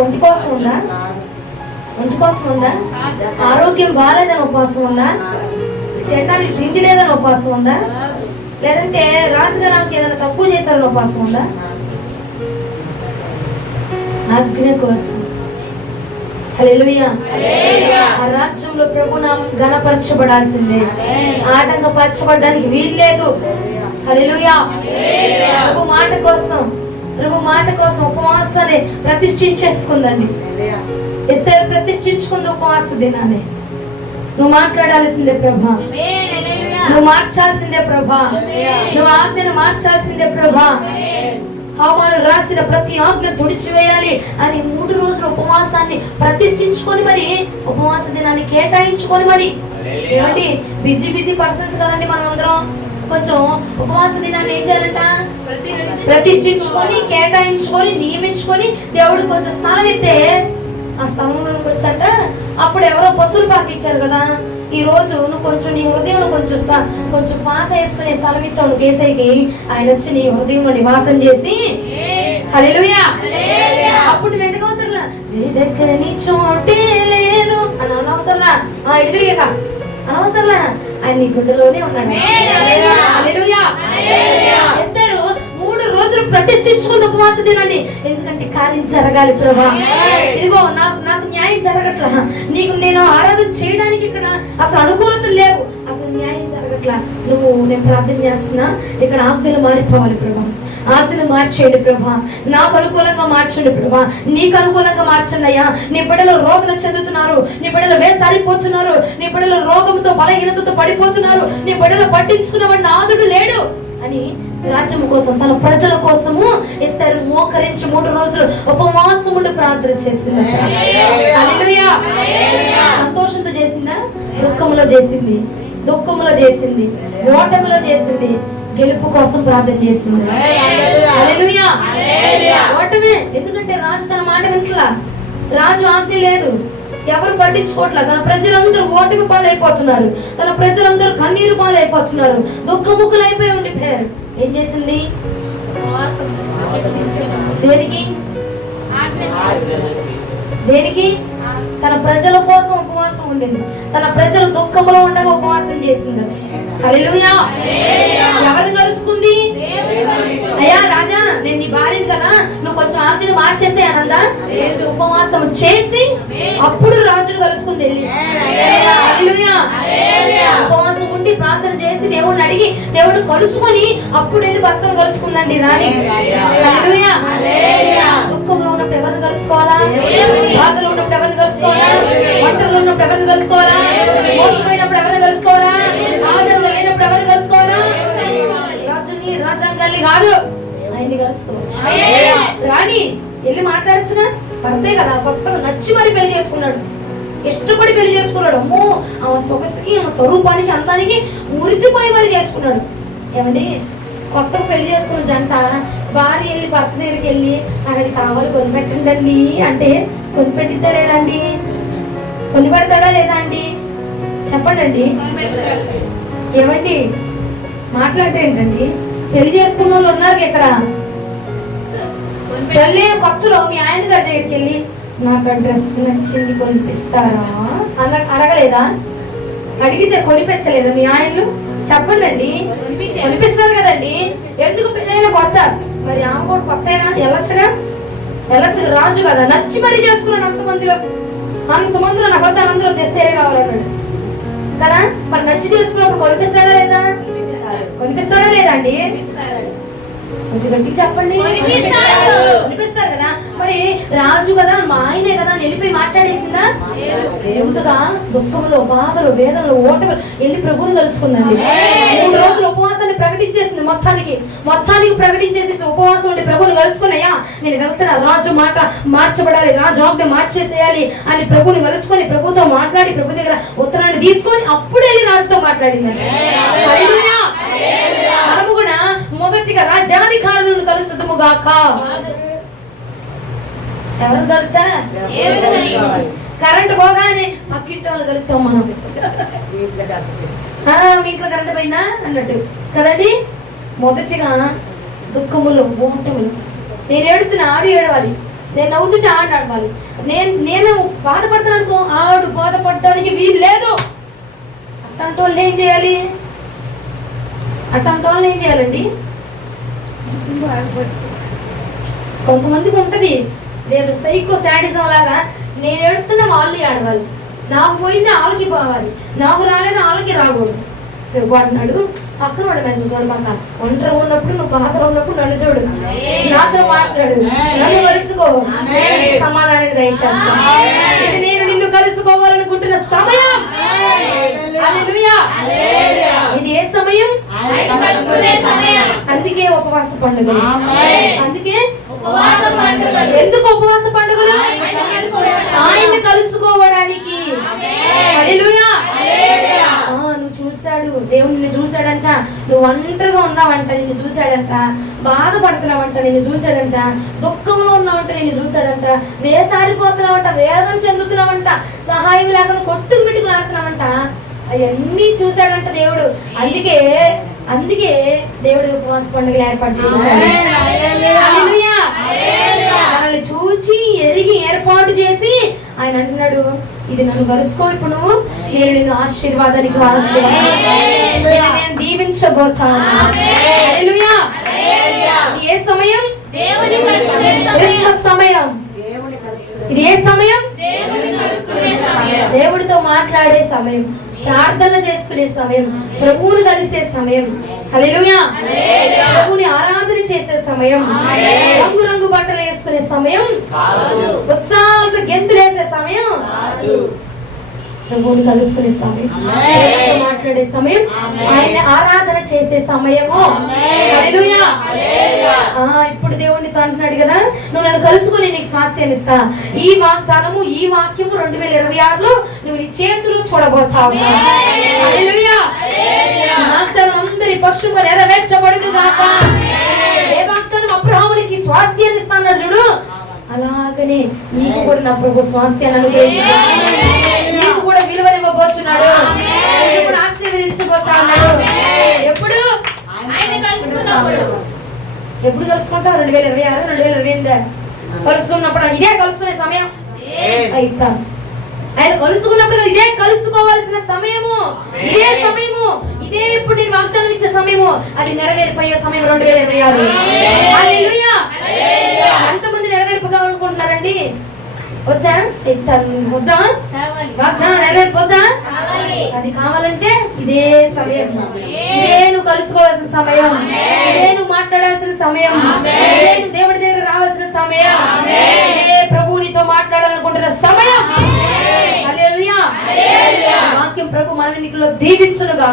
ఒంటి కోసం ఉందా? ఒంటి కోసం ఉందా? ఆరోగ్యం బాగాలేదని ఉపవాసం ఉందా? తినడానికి తిండి లేదని ఉపవాసం ఉందా? లేదంటే రాజుగారికి ఏదైనా తక్కువ చేశారని ఉపవాసం ఉందా? ఆజ్ఞ కోసం. హల్లెలూయా. ఆ రాజ్యంలో ప్రభునామం ఘనపరచబడాల్సిందే, ఆటంకపరచబడడానికి వీల్లేదు. హల్లెలూయా. ప్రభు మాట కోసం ఉపవాసాన్ని ప్రతిష్ఠించేసుకుందండి. ఎస్తేరు ప్రతిష్ఠించుకుంది ఉపవాస దినాన్ని. నువ్వు మాట్లాడాల్సిందే ప్రభా, నువ్వు మార్చాల్సిందే ప్రభా, నువ్వు ఆజ్ఞను మార్చాల్సిందే ప్రభా. హామాను రాసిన ప్రతి ఆజ్ఞ తుడిచివేయాలి అని 3 రోజులు ఉపవాసాన్ని ప్రతిష్ఠించుకొని మరి ఉపవాస దినాన్ని కేటాయించుకొని మరి. ఏమండి, బిజీ పర్సన్స్ కదండి మనం అందరం. కొంచెం ఉపవాస దినాన్ని ఏం చేయాలంట? ప్రతిష్ఠించుకొని, కేటాయించుకొని, నియమించుకొని దేవుడు కొంచెం స్థానం ఇస్తే ఆ స్థలంలోకి వచ్చంట. అప్పుడు ఎవరో పశువులు పాక ఇచ్చారు కదా, ఈ రోజు నువ్వు కొంచెం నీ హృదయంలో కొంచెం పాక వేసుకునే స్థలం ఇచ్చావు నువ్వు కేసైకి. ఆయన వచ్చి నీ హృదయంలో నివాసం చేసి హల్లెలూయా. అప్పుడు నువ్వు ఎందుకు అవసరంలా నీ దగ్గర నీ చోటే లేదు అని అనవసరంలా, ఎదురుగా అనవసరంలా, ఆయన నీ గుడ్డలోనే ఉన్నాడు. హల్లెలూయా. ఎస్తేరు 3 రోజులు ప్రతిష్ఠించుకుంది ఉపవాస దినాన్ని. ఎందుకంటే కార్యం జరగాలి ప్రభా. ఇదిగో నాకు న్యాయం జరగట్లా, నీకు నేను ఆరాధన చేయడానికి ఇక్కడ అసలు అనుకూలతలు లేవు, అసలు న్యాయం జరగట్లా. నేను ప్రార్థన చేస్తున్నా, ఇక్కడ ఆజ్ఞలు మారిపోవాలి ప్రభా, ఆజ్ఞలు మార్చేయండి ప్రభా, నాకు అనుకూలంగా మార్చండి ప్రభా, నీకు అనుకూలంగా మార్చండి అయ్యా. నీ బిడ్డలు రోగులు చెందుతున్నారు, నీ బిడ్డలు వేసారిపోతున్నారు, నీ బిడ్డలు రోగంతో బలహీనతతో పడిపోతున్నారు, నీ బిడ్డలు పట్టించుకున్నవాడు నాదుడు లేడు అని రాజ్యం కోసం, తన ప్రజల కోసము ఎస్తేరు మోకరించి 3 రోజులు ఉపవాసం ఉండి ప్రార్థన చేసింది. హల్లెలూయా. సంతోషంతో చేసిందా? దుఃఖంలో చేసింది, ఓటమిలో చేసింది, గెలుపు కోసం ప్రార్థన చేసింది. హల్లెలూయా. ఓటమే. ఎందుకంటే రాజు తన మాట వింటలా, రాజు ఆజ్ఞ లేదు, ఎవరు పట్టించుకోవట్లేదు. తన ప్రజలందరూ ఓటమి పాలైపోతున్నారు, తన ప్రజలందరూ కన్నీరు పాలైపోతున్నారు, దుఃఖముఖులు అయిపోయి ఉండిపోయారు. ఏం చేసింది? దేనికి? తన ప్రజల కోసం ఉపవాసం ఉండింది, తన ప్రజలు దుఃఖంలో ఉండగా ఉపవాసం చేసింది. హల్లెలూయా. ఎవరిని కలుసుకుంది? అయ్యా రాజా, నేను నీ భార్యని కదా, నువ్వు కొంచెం ఆజ్ఞను మార్చేసే అనందా? ఉపవాసం చేసి అప్పుడు రాజును కలుసుకుంది వెళ్ళి. హల్లెలూయా. ఉపవాసం ఉండి ప్రార్థన చేసి దేవుడిని అడిగి దేవుడు కలుసుకొని అప్పుడు వెళ్ళి భర్తను కలుసుకుందండి రాణి. హల్లెలూయా. దుఃఖంలో ఉన్నప్పుడు ఎవరిని కలుసుకోవాలా? బాధలో ఉన్నప్పుడు ఎవరిని కలుసుకోవాలా? మంటల్లో ఉన్నప్పుడు ఎవరిని కలుసుకోవాలా? మోసపోయినప్పుడు ఎవరిని కలుసుకోవాలా? ఆదరణ లేనప్పుడు ఎవరిని కలుసుకోవాలా? రాజుని రాజ్యాంగాన్ని కాదు, ఆయన్ని కలుసుకోవాలి. రాణి వెళ్ళి మాట్లాడచ్చుగా, భర్తే కదా, కొత్తగా నచ్చి మరి పెళ్లి చేసుకున్నాడు, ఇష్టపడి పెళ్లి చేసుకున్నాడు. అమ్మో, ఆమె సొగసుకి, ఆమె స్వరూపానికి, అందానికి మురిసిపోయి మరి చేసుకున్నాడు. ఏమండి, కొత్తగా పెళ్లి చేసుకున్న జంట భార్య వెళ్ళి భర్త దగ్గరికి వెళ్ళి నాకు అది కావాలి కొనిపెట్టండి అంటే కొనిపెట్టిద్దా లేదా అండి? కొనిపెడతాడా లేదా అండి? చెప్పండి అండి. ఏమండి మాట్లాడితే ఏంటండి? పెళ్లి చేసుకున్న వాళ్ళు ఉన్నారు ఇక్కడ. పెళ్ళి కొత్తలో మీ ఆయన గారి దగ్గరికి వెళ్ళి నాకు ఆ డ్రెస్ నచ్చింది కొనిపిస్తారా అన్న అడగలేదా? అడిగితే కొనిపించలేదా మీ ఆయనలు? చెప్పండి అండి. కొనిపిస్తారు కదండి. ఎందుకు పెళ్ళైన కొత్త, మరి ఆమె కూడా కొత్త వెళ్ళొచ్చుగా, రాజు కదా, నచ్చి మరీ చేసుకున్నాడు. అంతమందిలో నాకు వద్ద అందరూ తెస్తేనే కావాలన్నాడు కదా. మరి నచ్చి చేసుకున్నప్పుడు కొనిపిస్తాడా లేదా? కొనిపిస్తాడా లేదా అండి? కొంచెం గట్టిగా చెప్పండి. కొనిపిస్తారు కదా. మరి రాజు కదా, మా ఆయనే కదా అని వెళ్ళిపోయి మాట్లాడేసిందా? ముందుగా దుఃఖంలో, బాధలు, వేదనలు, ఓటమి వెళ్ళి ప్రభువుని కలుసుకుందండి. 3 రోజులు ఉపవాసాన్ని ప్రకటించేసింది. మొత్తానికి ప్రకటించేసి ఉపవాసం ఉండి ప్రభువుని కలుసుకున్నాయా, నేను వెళ్తున్నా, రాజు మాట మార్చబడాలి, రాజు ఆజ్ఞ మార్చేసేయాలి అని ప్రభువుని కలుసుకొని ప్రభుతో మాట్లాడి ప్రభు దగ్గర ఉత్తరాన్ని తీసుకొని అప్పుడు వెళ్ళి రాజుతో మాట్లాడిందండి. మనము కూడా మొదటిగా రాజ్యాధికారులను కలుసుదుముగాక. ఎవరు కలుగుతా? కరెంట్ పోగానే పక్కింటి వాళ్ళు కలుగుతాం మనం. మీ ఇంట్లో కరెంట్ పోయినా అన్నట్టు కదండి. మొదటిగా దుఃఖములు, ఓటములు, నేను ఏడుతున్నా ఆడు ఏడవాలి, నేను నవ్వుతుంటే ఆడు నడవాలి, నేను బాధపడతాను అనుకో ఆడు బాధపడడానికి వీలు లేదు. అట్లాంటి వాళ్ళు ఏం చేయాలి? ఏం చేయాలండి? కొంతమందికి ఉంటది దేవుడు సైకో శాడిజం లాగా నేను ఏడుతున్నా వాళ్ళు ఏడవాలి, నాకు పోయింది వాళ్ళకి పోవాలి, నాకు రాలేదు వాళ్ళకి రాకూడదు. ప్రభు అన్నాడు పక్కన వాడు మీద చూడు, పక్క ఒంటరి ఉన్నప్పుడు నువ్వు పాత్ర ఉన్నప్పుడు నన్ను చూడు, నాతో మాట్లాడు, నన్ను కలుసుకో, సమాధానాన్ని దయచేస్తా. ఇది నేను నిన్ను కలుసుకోవాలనుకుంటున్న సమయం. హల్లెలూయా. ఇది ఏ సమయం? అందుకే ఉపవాస పండుగలు. అందుకే ఎందుకు ఉపవాస పండుగలు? ఆయన్ని కలుసుకోవడానికి. హల్లెలూయా. నువ్వు చూశాడు, దేవుడు నిన్ను చూశాడంట, నువ్వు ఒంటరిగా ఉన్నావంట, నిన్ను చూశాడంట, బాధపడుతున్నావంట, నిన్ను చూశాడంట, దుఃఖంలో ఉన్నావంట, నిన్ను చూశాడంట, వేసారిపోతున్నావంట, వేదన చెందుతున్నావంట, సహాయం లేకుండా కొట్టుకు మిట్టుకులు ఆడుతున్నావంట, అవన్నీ చూశాడంట దేవుడు. అందుకే దేవుడు ఉపవాస పండుగలు ఏర్పాటు చేయించాడు. హల్లెలూయా. మనల్ని చూచి ఎరిగి ఏర్పాటు చేసి ఆయన అంటున్నాడు, ఇది నన్ను కలుసుకో, ఇప్పుడు నువ్వు నేను నిన్ను ఆశీర్వాదానికి నేను దీవించబోతాను. హల్లెలూయా. ఏ సమయం? క్రిస్మస్ సమయం. ఇది ఏ సమయం? దేవుడితో మాట్లాడే సమయం, ప్రార్థన చేసుకునే సమయం, ప్రభువుని కలిసే సమయం. హల్లెలూయా. ప్రభువుని ఆరాధన చేసే సమయం, రంగు బట్టలు వేసుకునే సమయం, ఉత్సాహాలతో గెంతులు వేసే సమయం, ప్రభువుని కలుసుకునే సమయం, మాట్లాడే సమయం, ఆయన ఆరాధన చేసే సమయము. హల్లెలూయా. ఇప్పుడు దేవుడితో అంటున్నాడు కదా, నువ్వు నన్ను కలుసుకుని నీకు స్వాస్థ్యాన్ని ఇస్తా. ఈ వాగ్దానము, ఈ వాక్యము 2026లో నువ్వు నీ చేతులు చూడబోతావు. హల్లెలూయా. వాగ్దానం అందరి పక్షంగా నెరవేర్చబడును గాక. ఏ వాగ్దానం అబ్రహామునికి స్వాస్థ్యాన్ని ఇస్తా అన్నాడు చూడు, అలాగనే నీకు కూడా నా ప్రభు స్వాస్థ్యాన్ని అనుగ్రహించాడు. నీకు కూడా విలువనివ్వబోతున్నాడు, ఇప్పుడు ఆశీర్వదించబోతున్నాడు. ఎప్పుడు? ఎప్పుడు కలుసుకుంటావు? 2026, 2028 కలుసుకున్నప్పుడు ఇదే కలుసుకునే సమయం. అయితే ఆయన కలుసుకున్నప్పుడు ఇదే కలుసుకోవాల్సిన సమయము, ఇదే సమయము, ఇదే ఇప్పుడు నేను వాగ్దానం ఇచ్చే సమయము, అది నెరవేరిపోయే సమయం 2026. హల్లెలూయా. ఎంతమంది నెరవేర్పుకోవాలనుకుంటున్నారండి? వద్దా? వద్దా? వాగ్దానం నెరవేరిపోద్దా? అది కావాలంటే ఇదే సమయం, ఇదే నువ్వు కలుసుకోవాల్సిన సమయం, ఇదే నువ్వు మాట్లాడాల్సిన సమయం, ఇదే నువ్వు దేవుడి దగ్గర రావాల్సిన సమయం, ఇదే ప్రభువునితో మాట్లాడాలనుకుంటున్న సమయం. హల్లెలూయా. వాక్యం ప్రభు మన నీకులో దీవించునుగా.